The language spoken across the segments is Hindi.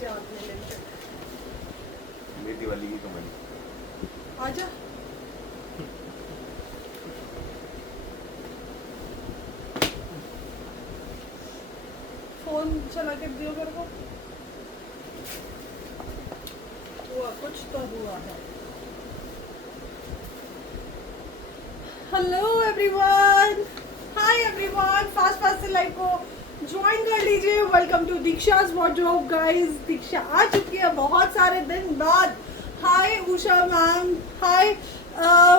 मेरी वाली की कमाई आजा। फोन चला के दियो मेरे को। हुआ कुछ तो हुआ है। Hello everyone, hi everyone, fast fast से लाइव को ज्वाइन कर लीजिए। Welcome to Diksha's wardrobe guys. Diksha आ चुकी है बहुत सारे दिन बाद। Hi Usha ma'am, hi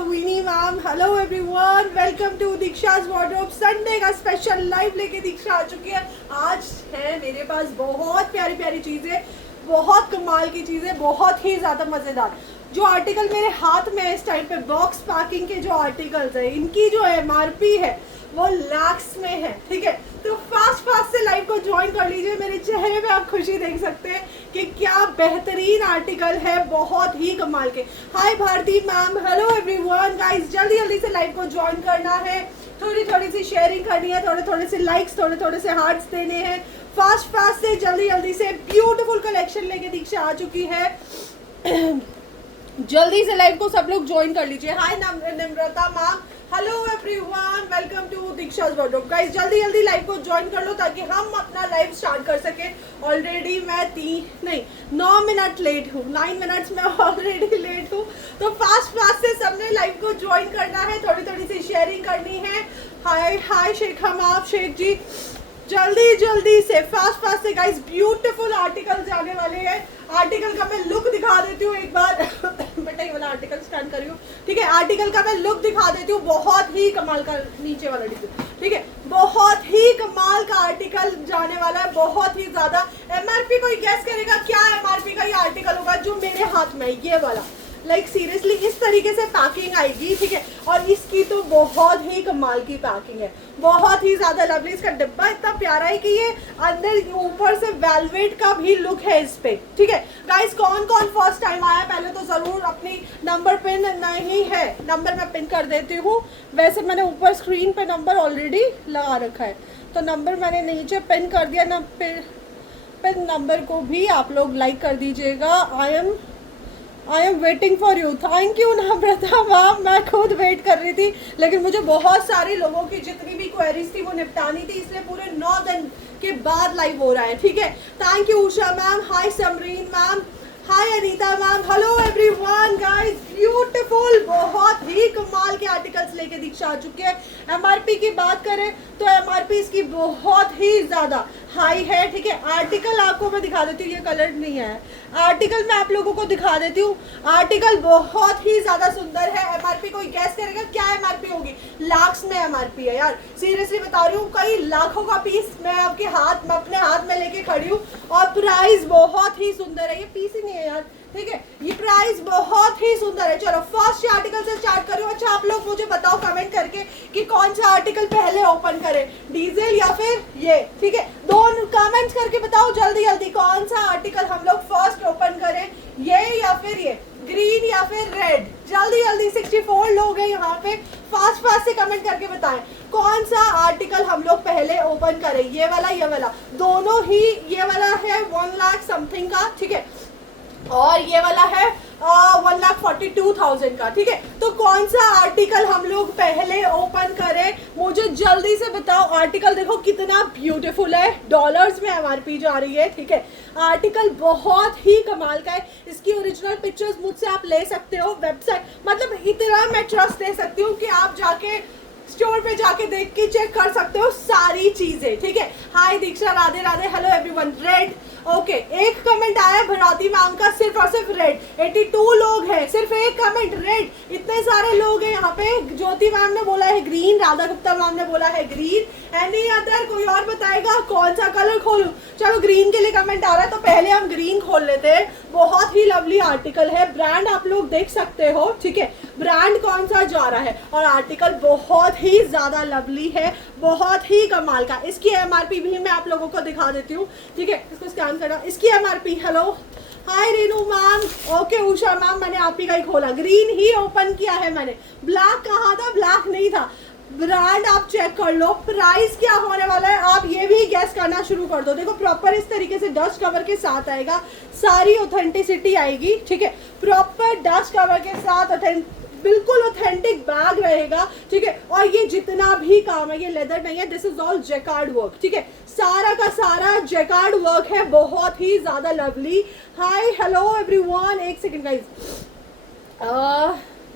Vini ma'am, hello everyone, welcome to Diksha's wardrobe। Sunday का स्पेशल लाइव लेके दीक्षा आ चुकी है। आज है मेरे पास बहुत प्यारी प्यारी चीज़ें, बहुत कमाल की चीज़ें, बहुत ही ज़्यादा मज़ेदार। जो आर्टिकल मेरे हाथ में है इस टाइम पे, बॉक्स पैकिंग के जो आर्टिकल्स है, इनकी जो MRP है वो लैक्स में है, ठीक है। तो फास्ट फास्ट से लाइव को ज्वाइन कर लीजिए। मेरे चेहरे पे आप खुशी देख सकते हैं कि क्या बेहतरीन आर्टिकल है, बहुत ही कमाल के। Hi Bharti ma'am, hello everyone guys, जल्दी जल्दी से लाइव को ज्वाइन करना है, थोड़ी थोड़ी सी शेयरिंग करनी है, थोड़े थोड़े से लाइक्स, थोड़े थोड़े से हार्ट्स देने हैं। फास्ट फास्ट से जल्दी जल्दी से ब्यूटीफुल कलेक्शन लेके दीक्षा आ चुकी है। जल्दी से लाइव को सब लोग ज्वाइन कर लीजिए। Hi Nimrata ma'am, hello everyone, welcome to Diksha's wardrobe guys. जल्दी जल्दी लाइव को ज्वाइन कर लो ताकि हम अपना लाइव स्टार्ट कर सके। ऑलरेडी मैं 9 मिनट लेट हूँ, 9 मिनट्स में ऑलरेडी लेट हूँ। तो फास्ट फास्ट से सबने लाइव को ज्वाइन करना है, थोड़ी थोड़ी सी शेयरिंग करनी है। हाय हाय शेख हम शेख जी, जल्दी जल्दी से फास्ट फास्ट से गाइस, ब्यूटीफुल आर्टिकल जाने वाले हैं। आर्टिकल का मैं लुक दिखा देती हूँ एक बार। बेटा ये वाला आर्टिकल स्टैंड करियो, ठीक है। आर्टिकल का मैं लुक दिखा देती हूँ, बहुत ही कमाल का, नीचे वाला डिब्बा, ठीक है। बहुत ही कमाल का आर्टिकल जाने वाला है, बहुत ही ज्यादा। MRP कोई गैस करेगा क्या MRP का ये आर्टिकल होगा जो मेरे हाथ में है, ये वाला। लाइक सीरियसली इस तरीके से पैकिंग आएगी, ठीक है। और इसकी तो बहुत ही कमाल की पैकिंग है, बहुत ही ज्यादा लवली। इसका डिब्बा इतना प्यारा है कि ये अंदर ऊपर से वेलवेट का भी लुक है इस पे, ठीक है। गाइस कौन कौन फर्स्ट टाइम आया पहले तो जरूर अपनी नंबर पिन, नहीं है नंबर मैं पिन कर देती हूँ। वैसे मैंने ऊपर स्क्रीन पे नंबर ऑलरेडी लगा रखा है, तो नंबर मैंने नीचे पिन कर दिया ना। पिन नंबर को भी आप लोग लाइक कर दीजिएगा। I am waiting for you. Thank you Namrata ma'am, मैं खुद वेट कर रही थी, लेकिन मुझे बहुत सारे लोगों की जितनी भी क्वेरीज थी वो निपटानी थी, इसलिए पूरे 9 दिन के बाद लाइव हो रहा है, ठीक है। Thank you Usha ma'am, hi Samreen ma'am, hi Anita ma'am, hello everyone guys, beautiful, बहुत ही कमाल के आर्टिकल्स लेके दीक्षा आ चुके हैं। MRP की बात करें तो MRP इसकी बहुत ही ज़्यादा हाई है, ठीक है। आर्टिकल आपको मैं दिखा देती हूँ, ये कलर नहीं है, आर्टिकल मैं आप लोगों को दिखा देती हूँ। आर्टिकल बहुत ही ज़्यादा सुंदर है। MRP कोई गैस करेगा क्या MRP होगी? लाख्स में MRP है यार, सीरियसली बता रही हूँ, कई लाखों का पीस मैं आपके हाथ में, अपने हाथ में लेके खड़ी हूँ, और प्राइस बहुत ही सुंदर है। ये पीस ही नहीं है यार, ठीक है। ये प्राइस बहुत ही सुंदर है। चलो फर्स्ट आर्टिकल से स्टार्ट करूँ। अच्छा आप लोग मुझे बताओ कमेंट करके कि कौन सा आर्टिकल पहले ओपन करें, डीजल या फिर ये, ठीक है। दोनों कमेंट्स करके बताओ जल्दी जल्दी, कौन सा आर्टिकल हम लोग फर्स्ट ओपन करें, ये या फिर ये, ग्रीन या फिर रेड। जल्दी जल्दी 64 लोग हैं यहाँ पे, फास्ट फास्ट से कमेंट करके बताएं कौन सा आर्टिकल हम लोग पहले ओपन करें, ये वाला ये वाला, दोनों ही। ये वाला है 1 लाख समथिंग का, ठीक है, और ये वाला है 1,42,000 का, ठीक है। तो कौन सा आर्टिकल हम लोग पहले ओपन करें, मुझे जल्दी से बताओ। आर्टिकल देखो कितना ब्यूटीफुल है, डॉलर्स में MRP जा रही है, ठीक है। आर्टिकल बहुत ही कमाल का है। इसकी ओरिजिनल पिक्चर्स मुझसे आप ले सकते हो, वेबसाइट, मतलब इतना मैं ट्रस्ट दे सकती हूँ कि आप जाके स्टोर पे जाके देख के चेक कर सकते हो सारी चीजें, ठीक है। Hi Diksha, Radhe Radhe, hello everyone. Red, okay, एक कमेंट आया भराती मैम का, सिर्फ और सिर्फ रेड। 82 लोग हैं, सिर्फ एक कमेंट रेड। इतने सारे लोग हैं यहाँ पे। ज्योति मैम ने बोला है ग्रीन, राधा गुप्ता मैम ने बोला है ग्रीन। एनी अदर कोई और बताएगा कौन सा कलर खोलूं? चलो ग्रीन के लिए कमेंट आ रहा है तो पहले हम ग्रीन खोल लेते हैं। बहुत ही लवली आर्टिकल है, ब्रांड आप लोग देख सकते हो, ठीक है। ब्रांड कौन सा जा रहा है, और आर्टिकल बहुत ही ज्यादा लवली है, बहुत ही कमाल का। इसकी MRP भी मैं आप लोगों को दिखा देती हूँ, ठीक है। इसको स्कैन करना, इसकी MRP, hello hi Renu ma'am, okay Usha ma'am, मैंने आप ही का ही खोला, ग्रीन ही ओपन किया है मैंने। ब्लैक कहाँ था? ब्लैक नहीं था, ब्रांड आप चेक कर लो, प्राइस क्या होने वाला है आप ये भी गैस करना शुरू कर दो। देखो प्रॉपर इस तरीके से डस्ट कवर के साथ आएगा, सारी ऑथेंटिसिटी आएगी, ठीक है, प्रॉपर डस्ट कवर के साथ बिल्कुल ऑथेंटिक बैग रहेगा, ठीक है। और ये जितना भी काम है ये लेदर नहीं है, this is all jacquard work, ठीक है, सारा का सारा जैकार्ड वर्क है, बहुत ही ज्यादा लवली। हाय हेलो एवरीवन, एक सेकंड गाइस,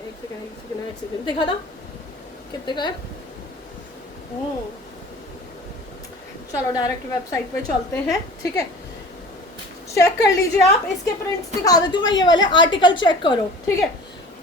एक सेकंड देखा ना कितने का है। चलो डायरेक्ट वेबसाइट पे चलते हैं, ठीक है, चेक कर लीजिए आप। इसके प्रिंट्स दिखा देती हूँ मैं, ये वाले आर्टिकल चेक करो, ठीक है,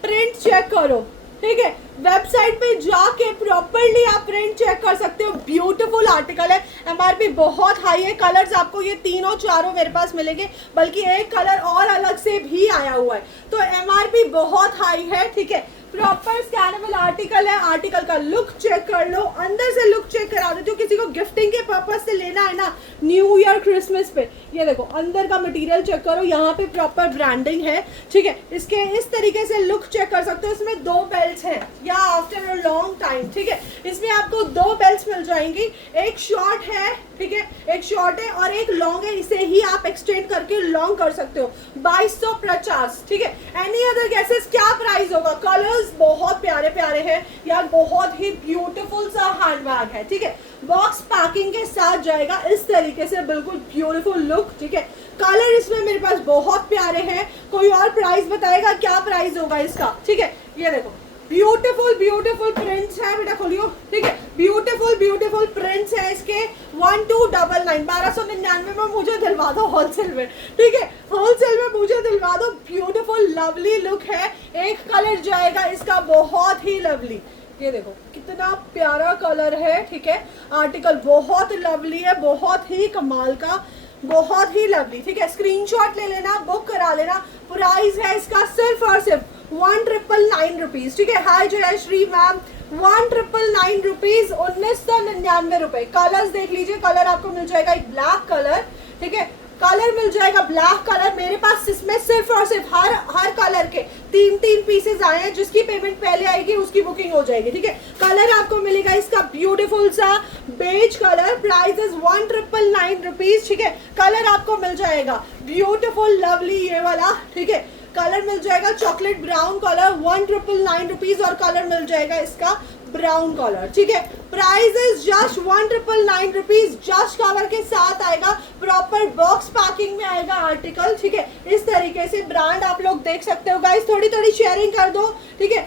प्रिंट चेक करो, ठीक है, वेबसाइट पे जाके प्रॉपरली आप प्रिंट चेक कर सकते हो। ब्यूटीफुल आर्टिकल है, एमआरपी बहुत हाई है, कलर्स आपको ये तीनों चारों मेरे पास मिलेंगे, बल्कि एक कलर और अलग से भी आया हुआ है, तो एमआरपी बहुत हाई है, ठीक है, प्रॉपर स्कैनेबल आर्टिकल है। आर्टिकल का लुक चेक कर लो, अंदर से लुक चेक करा देती हूँ, किसी को गिफ्टिंग के पर्पज से लेना है ना न्यू ईयर क्रिसमस पे, ये देखो अंदर का मटेरियल चेक करो, यहाँ पे प्रॉपर ब्रांडिंग है, ठीक है, इसके इस तरीके से लुक चेक कर सकते हो। इसमें 2 बेल्ट हैं, या आफ्टर अ लॉन्ग टाइम, ठीक है, इसमें आपको 2 बेल्ट मिल जाएंगी, एक शॉर्ट है, ठीक है, एक शॉर्ट है और एक लॉन्ग है, इसे ही आप एक्सटेंड करके लॉन्ग कर सकते हो। 2250, ठीक है। एनी अदर गैसेस क्या प्राइस होगा? कलर्स बहुत प्यारे प्यारे हैं यार, बहुत ही ब्यूटीफुल सा हैंडबैग है, ठीक है, बॉक्स पैकिंग के साथ जाएगा इस तरीके से, बिल्कुल ब्यूटीफुल लुक, ठीक है, कलर इसमें मेरे पास बहुत प्यारे हैं। कोई और प्राइस बताएगा क्या प्राइस होगा इसका? ठीक है, ये देखो ब्यूटीफुल ब्यूटीफुल प्रिंट्स है, बेटा खोलियो, ठीक है, ब्यूटीफुल ब्यूटीफुल प्रिंट्स है इसके। 1299 1299 में मुझे दिलवा दो होलसेल में, ठीक है, होलसेल में मुझे दिलवा दो। ब्यूटीफुल लवली लुक है, एक कलर जाएगा इसका बहुत ही लवली, ये देखो कितना प्यारा कलर है, ठीक है, आर्टिकल बहुत लवली है, बहुत ही कमाल का, बहुत ही लवली, ठीक है, स्क्रीनशॉट ले लेना, बुक करा लेना। प्राइस है इसका सिर्फ और सिर्फ 1999 रुपीज, ठीक है। हाय जयश्री मैम, 1999 रुपीज, 1999 रुपए। कलर्स देख लीजिए, कलर आपको मिल जाएगा एक ब्लैक कलर, ठीक है, कलर मिल जाएगा ब्लैक कलर। मेरे पास इसमें सिर्फ और सिर्फ हर कलर के 3 पीसेज आए हैं, जिसकी पेमेंट पहले आएगी उसकी बुकिंग हो जाएगी, ठीक है। कलर आपको मिलेगा इसका ब्यूटीफुल सा beige colour, price is 1999 rupees, ठीक है। कलर आपको मिल जाएगा ब्यूटीफुल लवली ये वाला, ठीक है, कलर मिल जाएगा चॉकलेट ब्राउन कलर, 1999 रुपीज, और कलर मिल जाएगा इसका ब्राउन कलर, ठीक है। Price is just 1999 rupees, just cover के साथ आएगा, प्रॉपर बॉक्स पैकिंग में आएगा आर्टिकल, ठीक है। इस तरीके से ब्रांड आप लोग देख सकते हो गाइस, थोड़ी थोड़ी शेयरिंग कर दो, ठीक है,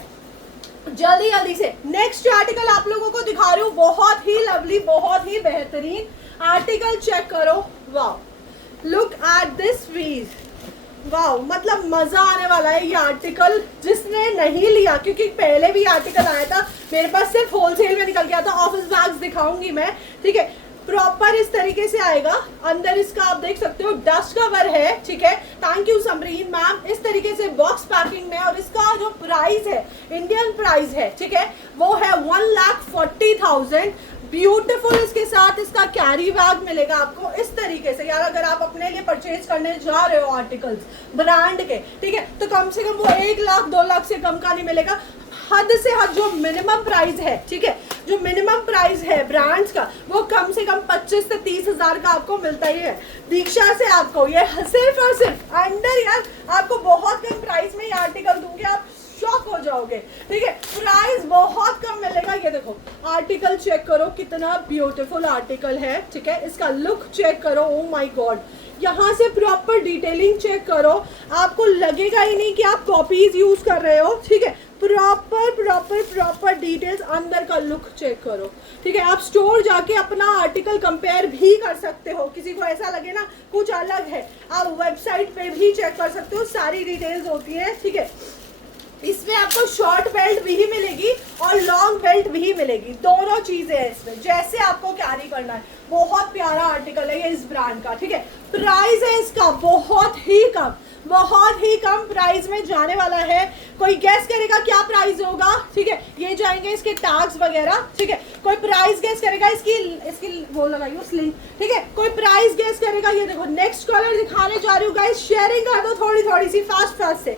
जल्दी जल्दी से। नेक्स्ट आर्टिकल आप लोगों को दिखा रही हूँ, बहुत ही लवली, बहुत ही बेहतरीन आर्टिकल, चेक करो, वाह, लुक एट दिस पीस, वाह, मतलब मजा आने वाला है ये आर्टिकल। जिसने नहीं लिया, क्योंकि पहले भी आर्टिकल आया था मेरे पास, सिर्फ होलसेल में निकल गया था, ऑफिस बैग्स दिखाऊंगी मैं, ठीक है, प्रॉपर इस तरीके से आएगा। अंदर इसका आप देख सकते हो डस्ट कवर है, ठीक है, थैंक यू समरीन मैम। इस तरीके से बॉक्स पैकिंग में, और इसका जो प्राइस है इंडियन प्राइस है, ठीक है, वो है 1,40,000। ब्यूटीफुल इसके साथ इसका कैरी बैग मिलेगा आपको इस तरीके से। यार अगर आप अपने लिए परचेज करने जा रहे हो आर्टिकल्स ब्रांड के, ठीक है, तो कम से कम वो 1 लाख 2 लाख से कम का नहीं मिलेगा, हद से हद जो मिनिमम प्राइस है, ठीक है, जो मिनिमम प्राइस है ब्रांड्स का, वो कम से कम 25 से 30 हजार का आपको मिलता ही है। दीक्षा से आपको ये सिर्फ और सिर्फ अंडर, यार आपको बहुत कम प्राइस में ये आर्टिकल दूंगी, आप शॉक हो जाओगे, ठीक है, प्राइस बहुत कम मिलेगा। ये देखो आर्टिकल चेक करो, कितना ब्यूटीफुल आर्टिकल है, ठीक है, इसका लुक चेक करो, ओ माय गॉड, यहाँ से प्रॉपर डिटेलिंग चेक करो, आपको लगेगा ही नहीं कि आप कॉपीज यूज कर रहे हो, ठीक है, प्रॉपर प्रॉपर प्रॉपर डिटेल्स, अंदर का लुक चेक करो, ठीक है। आप स्टोर जाके अपना आर्टिकल कंपेयर भी कर सकते हो, किसी को ऐसा लगे ना कुछ अलग है, आप वेबसाइट पे भी चेक कर सकते हो, सारी डिटेल्स होती है, ठीक है। इसमें आपको शॉर्ट बेल्ट भी मिलेगी और लॉन्ग बेल्ट भी मिलेगी, दोनों चीजें हैं इसमें, जैसे आपको कैरी करना है। बहुत प्यारा आर्टिकल है ये इस ब्रांड का, ठीक है। प्राइस है इसका बहुत ही कम, बहुत ही कम प्राइस में जाने वाला है। कोई गैस करेगा क्या प्राइस होगा, ठीक है, ये जाएंगे इसके टैग्स वगैरह, ठीक है, कोई प्राइस गैस करेगा, इसकी वो लगाइयो स्लिंग, ठीक है, कोई प्राइस गैस करेगा। ये देखो नेक्स्ट कलर दिखाने जा रही हूँ गाइस, शेयरिंग कर दो थोड़ी सी फास्ट से।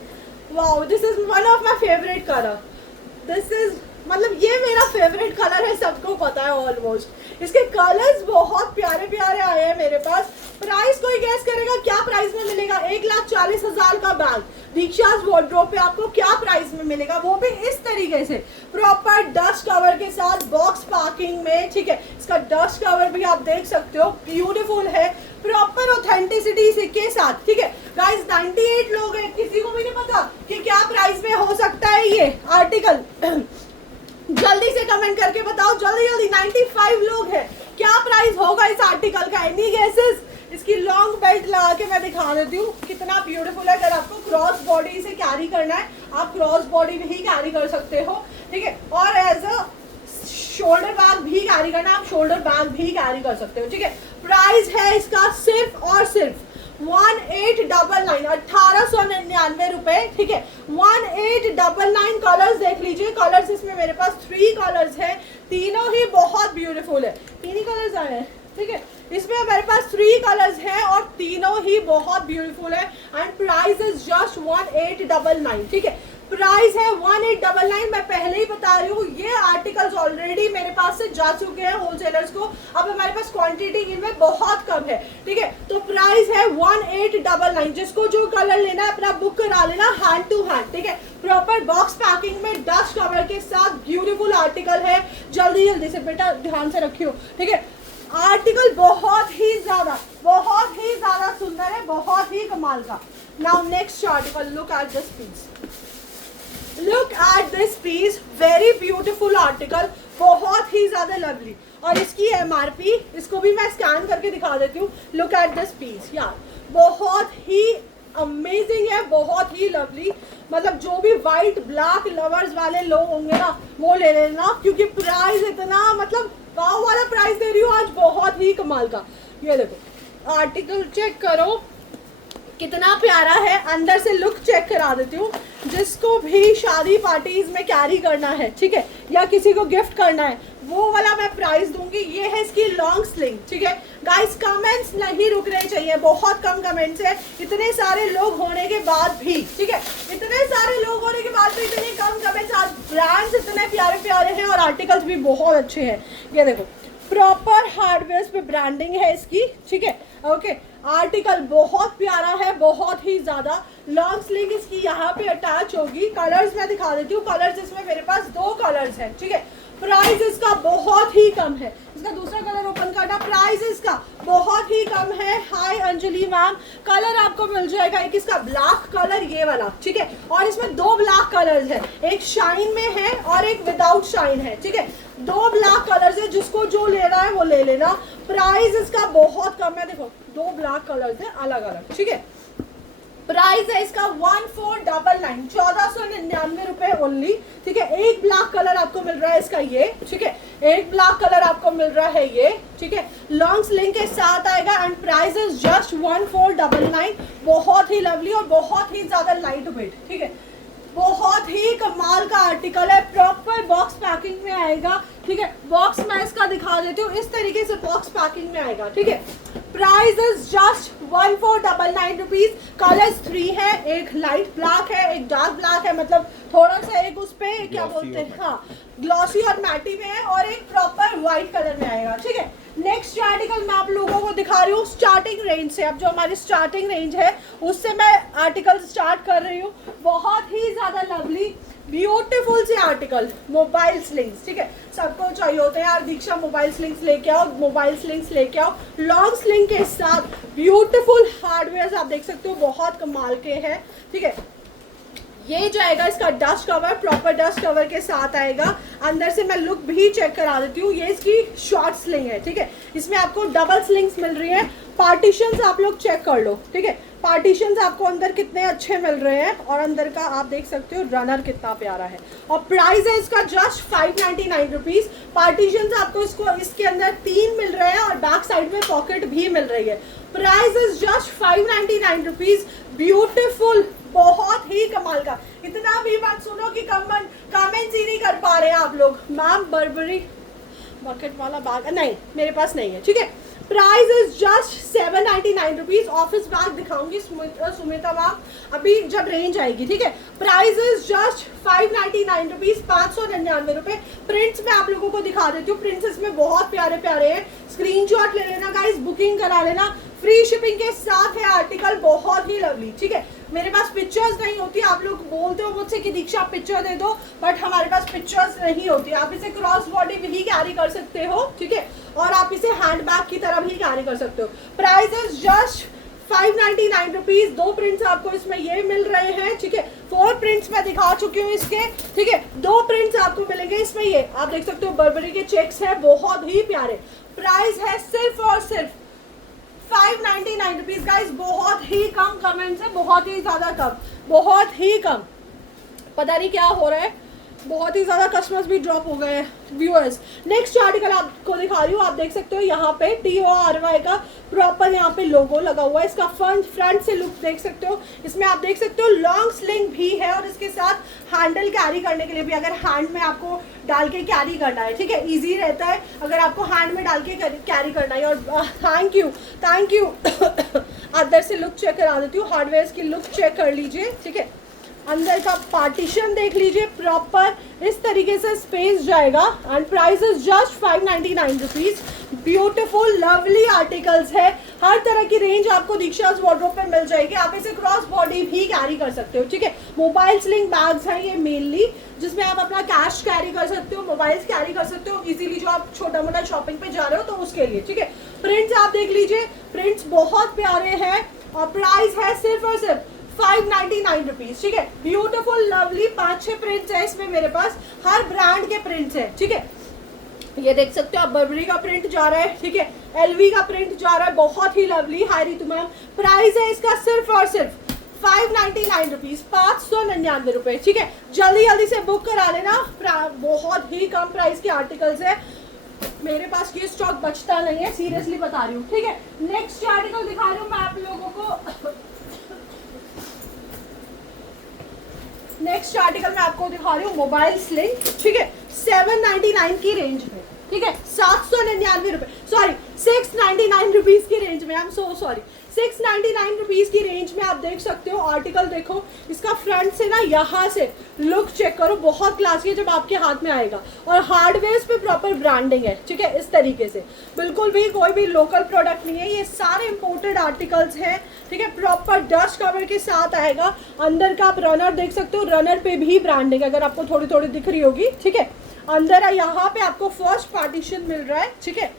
Wow, this is one of my favorite color. This is मतलब ये मेरा फेवरेट कलर है, सबको पता है ऑलमोस्ट। इसके कलर्स बहुत प्यारे प्यारे आए हैं मेरे पास। प्राइस कोई गैस करेगा क्या प्राइस में मिलेगा? 1,40,000 का बैग दीक्षाज वार्डरोब पे आपको क्या प्राइस में मिलेगा, वो भी इस तरीके से प्रॉपर डस्ट कवर के साथ बॉक्स पैकिंग में, ठीक है। इसका डस्ट कवर भी आप देख सकते हो, ब्यूटीफुल है, प्रॉपर ऑथेंटिसिटी के साथ, ठीक है। गाइस 98 लोग हैं, किसी को भी नहीं पता कि क्या प्राइस में हो सकता है ये आर्टिकल। जल्दी से कमेंट करके बताओ, जल्दी जल्दी। 95 लोग हैं, क्या प्राइस होगा इस आर्टिकल का? Any guesses? इसकी लॉन्ग बेल्ट लगा के मैं दिखा देती हूँ कितना ब्यूटीफुल है। अगर आपको क्रॉस बॉडी से कैरी करना है, आप क्रॉस बॉडी में ही कैरी कर सकते हो, ठीक है। और एज अ शोल्डर बैग भी कैरी करना है, आप शोल्डर बैग भी कैरी कर सकते हो, ठीक है। प्राइस है इसका सिर्फ और सिर्फ 1899, 1899 रुपए, ठीक है। 1899। कलर्स देख लीजिए, कलर्स इसमें मेरे पास 3 कलर्स हैं, तीनों ही बहुत ब्यूटीफुल है। 3 ही कलर्स आए हैं, ठीक है। इसमें मेरे पास 3 कलर्स हैं और तीनों ही बहुत ब्यूटीफुल है। एंड प्राइस इज जस्ट 1899, ठीक है। प्राइस है 1899। मैं पहले ही बता रही हूँ, ये आर्टिकल्स ऑलरेडी मेरे पास से जा चुके हैं होलसेलर्स को, अब हमारे पास क्वांटिटी इनमें बहुत कम है, ठीक है। तो प्राइस है 1899। जिसको जो कलर लेना है अपना बुक करा लेना हैंड टू हैंड, ठीक है। प्रॉपर बॉक्स पैकिंग में डस्ट कवर के साथ ब्यूटीफुल आर्टिकल है। जल्दी जल्दी से बेटा ध्यान से रखियो, ठीक है। आर्टिकल बहुत ही ज्यादा सुंदर है, बहुत ही कमाल का। Now next article, look at this piece, look at this piece, very beautiful article, बहुत ही ज्यादा लवली। और इसकी MRP, इसको भी मैं स्कैन करके दिखा देती हूँ। लुक एट दिस पीस यार, बहुत ही अमेजिंग है, बहुत ही लवली। मतलब जो भी व्हाइट ब्लैक लवर्स वाले लोग होंगे ना, वो ले लेना, क्योंकि प्राइस इतना मतलब वाव वाला प्राइस दे रही हूँ आज, बहुत ही कमाल का। ये देखो आर्टिकल चेक करो कितना प्यारा है, अंदर से लुक चेक करा देती हूँ। जिसको भी शादी पार्टीज में कैरी करना है, ठीक है, या किसी को गिफ्ट करना है, वो वाला मैं प्राइस दूंगी। ये है इसकी लॉन्ग स्लिंग, ठीक है। गाइस कमेंट्स नहीं रुक रहे चाहिए, बहुत कम कमेंट्स है, इतने सारे लोग होने के बाद भी, ठीक है, इतने सारे लोग होने के बाद भी इतने कम कमेंट्स। आज ब्रांड्स इतने प्यारे प्यारे हैं और आर्टिकल्स भी बहुत अच्छे हैं। ये देखो प्रॉपर हार्डवेयर पे ब्रांडिंग है इसकी, ठीक है, ओके। आर्टिकल बहुत प्यारा है, बहुत ही ज्यादा। लॉन्ग स्लीव इसकी यहाँ पे अटैच होगी। कलर्स मैं दिखा देती हूँ, कलर्स इसमें मेरे पास 2 कलर्स हैं, ठीक है। प्राइस इसका बहुत ही कम है, इसका दूसरा कलर ओपन करना, प्राइस इसका बहुत ही कम है। हाय अंजलि मैम, कलर आपको मिल जाएगा, एक इसका ब्लैक कलर ये वाला, ठीक है, और इसमें 2 ब्लैक कलर्स है, एक शाइन में है और एक विदाउट शाइन है, ठीक है। 2 ब्लैक कलर्स है, जिसको जो लेना है वो ले लेना। प्राइस इसका बहुत कम है, देखो 2 ब्लैक कलर्स है अलग अलग, ठीक है। प्राइस है इसका 1499, 1499 रुपए ओनली, ठीक है। एक ब्लैक कलर आपको मिल रहा है इसका ये, ठीक है, एक ब्लैक कलर आपको मिल रहा है ये, ठीक है। लॉन्ग स्लिंग के साथ आएगा एंड प्राइस इज जस्ट 1499। बहुत ही लवली और बहुत ही ज्यादा लाइट वेट, ठीक है, बहुत ही कमाल का आर्टिकल है। प्रॉपर बॉक्स पैकिंग में आएगा, ठीक है। बॉक्स मैं इसका दिखा देती हूँ, इस तरीके से बॉक्स पैकिंग में आएगा, ठीक है। Price is just 1499 rupees. Colours 3 है, एक लाइट ब्लैक है, एक डार्क ब्लैक है, मतलब थोड़ा सा एक उस पे क्या बोलते हैं, हाँ ग्लॉसी और मैटी में है, और एक प्रॉपर व्हाइट कलर में आएगा, ठीक है। नेक्स्ट आर्टिकल मैं आप लोगों को दिखा रही हूँ स्टार्टिंग रेंज से। अब जो हमारी स्टार्टिंग रेंज है उससे मैं आर्टिकल स्टार्ट कर रही हूँ। बहुत ही ज्यादा लवली ब्यूटीफुल से आर्टिकल, मोबाइल स्लिंग्स, ठीक है, सबको चाहिए होते हैं यार दीक्षा मोबाइल स्लिंग्स लेके आओ, मोबाइल स्लिंग्स लेके आओ। लॉन्ग स्लिंग के साथ ब्यूटीफुल हार्डवेयर आप देख सकते हो, बहुत कमाल के हैं, ठीक है। ये जाएगा इसका dust cover, proper dust cover के साथ आएगा। अंदर से मैं लुक भी चेक करा देती हूँ। ये इसकी शॉर्ट स्लिंग है, ठीक है, इसमें आपको डबल स्लिंग्स मिल रही है। पार्टीशंस आप लोग चेक कर लो, ठीक है, पार्टीशंस आपको अंदर कितने अच्छे मिल रहे हैं, और अंदर का आप देख सकते हो रनर कितना प्यारा है। और प्राइस है इसका जस्ट 599 रुपीज। पार्टीशंस आपको इसके अंदर 3 मिल रहे हैं और बैक साइड में पॉकेट भी मिल रही है। Price is just 599 rupees. Beautiful, बहुत ही कमाल का। इतना भी मत सुनो कि कमेंट्स ही नहीं कर पा रहे हैं आप लोग। मैम बर्बरी बकेट वाला बैग नहीं, मेरे पास नहीं है, ठीक है। Price is just 799 rupees. Office bag दिखाऊंगी सुमिता मैम अभी जब रेंज आएगी, ठीक है। प्राइस इज जस्ट 599 रुपीज, 599 रुपए। प्रिंट्स में आप लोगों को दिखा देती हूँ, प्रिंट्स इसमें बहुत प्यारे प्यारे हैं। स्क्रीनशॉट ले लेना गाइस, बुकिंग करा लेना, फ्री शिपिंग के साथ है आर्टिकल, बहुत ही लवली, ठीक है। मेरे पास पिक्चर्स नहीं होती, आप लोग बोलते हो मुझसे कि दीक्षा पिक्चर दे दो, बट हमारे पास पिक्चर्स नहीं होती। आप इसे क्रॉस बॉडी भी कैरी कर सकते हो, ठीक है, और आप इसे हैंड बैग की तरह भी कैरी कर सकते हो। Price is just 599 rupees. 2 prints आपको इसमें ये मिल रहे हैं, ठीक है। 4 प्रिंट्स मैं दिखा चुकी हूँ इसके, ठीक है। 2 प्रिंट्स आपको मिलेंगे इसमें, ये आप देख सकते हो बर्बरी के चेक्स है, बहुत ही प्यारे। प्राइस है सिर्फ और सिर्फ 599 रुपीज गाइज। बहुत ही कम कमेंट्स है, बहुत ही ज्यादा कम, बहुत ही कम। पता नहीं क्या हो रहा है, बहुत ही ज्यादा कस्टमर्स भी ड्रॉप हो गए हैं व्यूअर्स। नेक्स्ट आर्टिकल आपको दिखा रही हूँ, आप देख सकते हो यहाँ पे TORY का प्रॉपर यहाँ पे लोगो लगा हुआ है। इसका फ्रंट से लुक देख सकते हो, इसमें आप देख सकते हो लॉन्ग स्लिंग भी है, और इसके साथ हैंडल कैरी करने के लिए भी, अगर हैंड में आपको डाल के कैरी करना है, ठीक है, इजी रहता है अगर आपको हैंड में डाल के कैरी करना है। और थैंक यू अंदर से लुक चेक करा देती हूँ, हार्डवेयर की लुक चेक कर लीजिए, ठीक है। अंदर का पार्टीशन देख लीजिए, प्रॉपर इस तरीके से स्पेस जाएगा। And price is just 599 rupees. Beautiful lovely articles है, हर तरह की रेंज आपको दीक्षाज वार्डरोब पे मिल जाएगी। आप इसे क्रॉस बॉडी भी कैरी कर सकते हो, ठीक है। मोबाइल स्लिंग बैग्स हैं ये मेनली, जिसमें आप अपना कैश कैरी कर सकते हो, मोबाइल्स कैरी कर सकते हो इजीली, जो आप छोटा मोटा शॉपिंग पे जा रहे हो तो उसके लिए, ठीक है। प्रिंट्स आप देख लीजिए, प्रिंट्स बहुत प्यारे हैं, और प्राइस है सिर्फ और सिर्फ 599 रुपीज, ठीक है। ब्यूटीफुल लवली 5-6 प्रिंट्स है इसमें मेरे पास, हर ब्रांड के प्रिंट्स है, ठीक है। ये देख सकते हो आप, बर्बरी का प्रिंट जा रहा है, ठीक है, LV का प्रिंट जा रहा है, बहुत ही लवली। हाय रितु मैम, प्राइस है इसका सिर्फ और सिर्फ 599 रुपीज, 599 रुपए, ठीक है। जल्दी से बुक करा लेना, बहुत ही कम प्राइस के आर्टिकल्स है, मेरे पास ये स्टॉक बचता नहीं है, सीरियसली बता रही हूँ, ठीक है। नेक्स्ट आर्टिकल दिखा रही हूँ मैं आप लोगों को। नेक्स्ट आर्टिकल मैं आपको दिखा रही हूँ मोबाइल स्लिंग, ठीक है, 799 की रेंज में, ठीक है, 799 रुपए, सॉरी 699 रुपीज की रेंज में, I am so sorry, 699 rupees की रेंज में आप देख सकते हो। आर्टिकल देखो, इसका फ्रंट से ना यहाँ से लुक चेक करो, बहुत क्लासी है जब आपके हाथ में आएगा, और हार्डवेयर पे प्रॉपर ब्रांडिंग है, ठीक है, इस तरीके से, बिल्कुल भी कोई भी लोकल प्रोडक्ट नहीं है, ये सारे इंपोर्टेड आर्टिकल्स हैं, ठीक है। प्रॉपर डस्ट कवर के साथ आएगा। अंदर का आप रनर देख सकते हो, रनर पे भी ब्रांडिंग अगर आपको थोड़ी थोड़ी दिख रही होगी, ठीक है। अंदर यहाँ पे आपको फर्स्ट पार्टीशन मिल रहा है, ठीक है,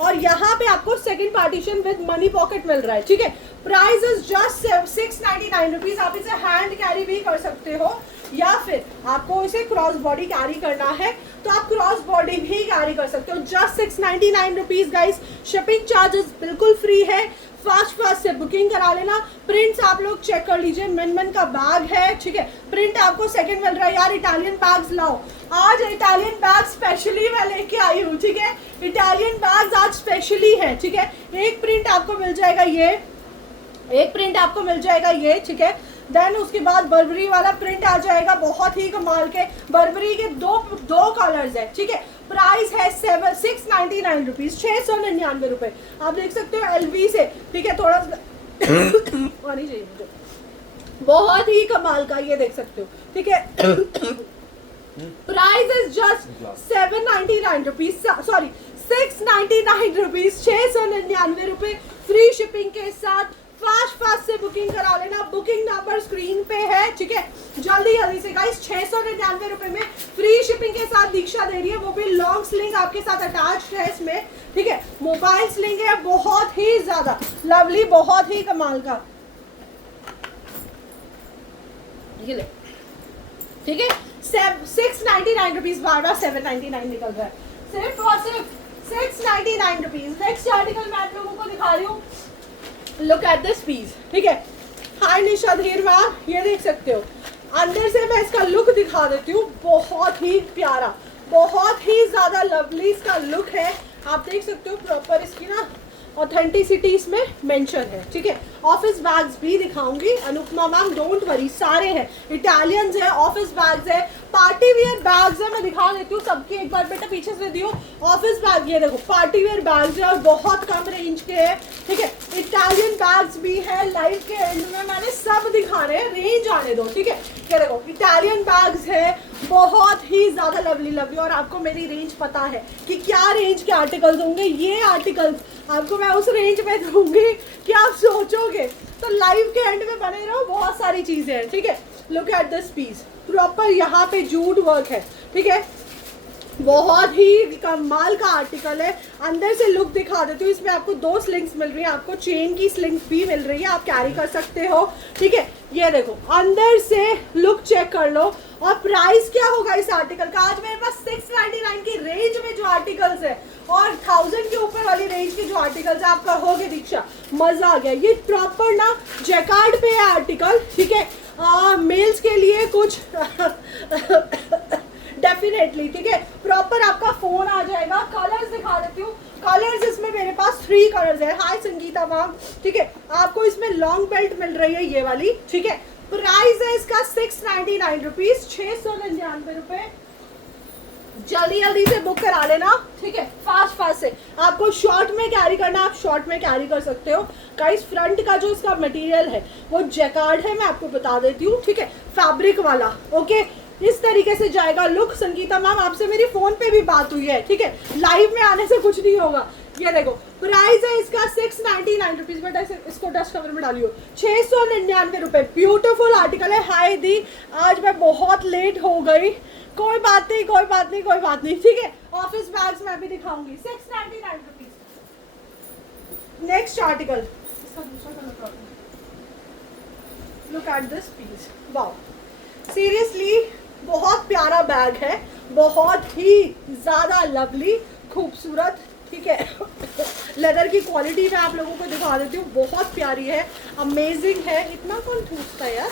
और यहाँ पे आपको second partition with money pocket मिल रहा है, ठीक है। Price is just 699 rupees. आप इसे हैंड कैरी भी कर सकते हो, या फिर आपको इसे क्रॉस बॉडी कैरी करना है तो आप क्रॉस बॉडी भी कैरी कर सकते हो। Just 699 rupees guys. Shipping charges बिल्कुल फ्री है, फास्ट से बुकिंग करा लेना। प्रिंट्स आप लोग चेक कर लीजिए, मन का बैग है, ठीक है, प्रिंट आपको सेकंड मिल रहा है। यार इटालियन बैग्स लाओ, आज इटालियन बैग स्पेशली मैं लेके आई हूँ, ठीक है, इटालियन बैग्स आज स्पेशली है, ठीक है। एक प्रिंट आपको मिल जाएगा ये, एक प्रिंट आपको मिल जाएगा ये, ठीक है। देन उसके बाद बर्बरी वाला प्रिंट आ जाएगा, बहुत ही कमाल के बर्बरी के दो कलर्स है, ठीक है। प्राइस है 699 रुपीज, 699 रुपए। आप देख सकते हो LV से, ठीक है, थोड़ा पानी चाहिए मुझे, बहुत ही कमाल का, ये देख सकते हो, ठीक है। Price is just 799 rupees, sorry 699 rupees, 699 रुपए, फ्री शिपिंग के साथ। फास्ट से बुकिंग करा लेना, बुकिंग नंबर स्क्रीन पे है, ठीक है। जल्दी से गाइस, 699 रुपए में फ्री शिपिंग के साथ दीक्षा दे रही है, वो भी लॉन्ग स्लिंग आपके साथ अटैच्ड है इसमें, ठीक है। मोबाइल स्लिंग है, बहुत ही ज्यादा लवली, बहुत ही कमाल का, ये ले, ठीक है। 699 रुपीज, बार 799 निकल रहा है, सिर्फ और सिर्फ 699 रुपीज। नेक्स्ट आर्टिकल मैं आप लोगों को दिखा रही हूँ, लुक एट दिस पीस, ठीक है। हाय निशा धीर मैम, ये देख सकते हो, अंदर से मैं इसका लुक दिखा देती हूँ, बहुत ही प्यारा, बहुत ही ज्यादा लवली इसका लुक है। आप देख सकते हो प्रॉपर इसकी ना ऑथेंटिसिटी इसमें मेंशन है, ठीक है। ऑफिस बैग्स भी दिखाऊंगी अनुपमा मैम, डोंट वरी, सारे हैं, इटालियंस है, ऑफिस बैग्स है, पार्टी वियर बैग्स है, मैं दिखा देती हूँ सबकी एक बार, बेटा पीछे से दियो। ऑफिस बैग, ये देखो पार्टी वेयर बैग्स है और बहुत कम रेंज के है, ठीक है। इटालियन बैग्स भी है, लाइव के एंड में मैंने सब दिखाने हैं, रेंज आने दो, ठीक है। ये देखो इटालियन बैग्स है, बहुत ही ज्यादा लवली लवली, और आपको मेरी रेंज पता है कि क्या रेंज के आर्टिकल्स होंगे। ये आर्टिकल्स आपको मैं उस रेंज में दूंगी कि आप सोचोगे, तो लाइव के एंड में बने रहो, बहुत सारी चीजें हैं, ठीक है। Look at this piece, proper यहाँ पे जूट वर्क है, ठीक है। बहुत ही कमाल का आर्टिकल है। अंदर से लुक दिखा देती हूँ, इसमें आपको 2 स्लिंग्स मिल रही है, आपको चेन की स्लिंग्स भी मिल रही है, आप कैरी कर सकते हो, ठीक है। ये देखो अंदर से लुक चेक कर लो। और प्राइस क्या होगा इस आर्टिकल का? आज मेरे पास 699 की रेंज में जो आर्टिकल्स है और 1000 के ऊपर वाली रेंज के जो आर्टिकल्स है, आप कहोगे दीक्षा मजा आ गया। ये प्रॉपर ना जैकार्ड पे है आर्टिकल, ठीक है। मेल्स के लिए कुछ डेफिनेटली, ठीक है। प्रॉपर आपका फोन आ जाएगा। कलर्स दिखा देती हूँ, कलर्स इसमें मेरे पास 3 कलर्स है। हाय संगीता मैम, ठीक है। आपको इसमें लॉन्ग बेल्ट मिल रही है ये वाली, ठीक है। प्राइस है इसका 699 रुपीज, 699 रुपए। जल्दी जल्दी से बुक करा लेना, ठीक है, फास्ट से। आपको शॉर्ट में कैरी करना, आप शॉर्ट में कैरी कर सकते हो। गाइस फ्रंट का जो इसका मटेरियल है वो जैकार्ड है, मैं आपको बता देती हूँ, ठीक है, फैब्रिक वाला, ओके। इस तरीके से जाएगा लुक। संगीता मैम आपसे मेरी फोन पे भी बात हुई है, ठीक है, लाइव में आने से कुछ नहीं होगा। ये देखो प्राइस है इसका 699 रुपीज, बेटा इसको डस्ट कवर में डालियो, 699 रुपए। ब्यूटीफुल आर्टिकल है। हाय दी, आज मैं बहुत लेट हो गई, कोई बात नहीं, कोई बात नहीं, कोई बात नहीं, ठीक है। ऑफिस बैग्स मैं भी दिखाऊंगी, 699 रुपीज। नेक्स्ट आर्टिकल, इसका दूसरा colour, look at this piece, wow, seriously बहुत प्यारा बैग है, बहुत ही ज्यादा लवली, खूबसूरत, ठीक है। लेदर की क्वालिटी मैं आप लोगों को दिखा देती हूँ, बहुत प्यारी है, अमेजिंग है। इतना कौन ठूसता है यार,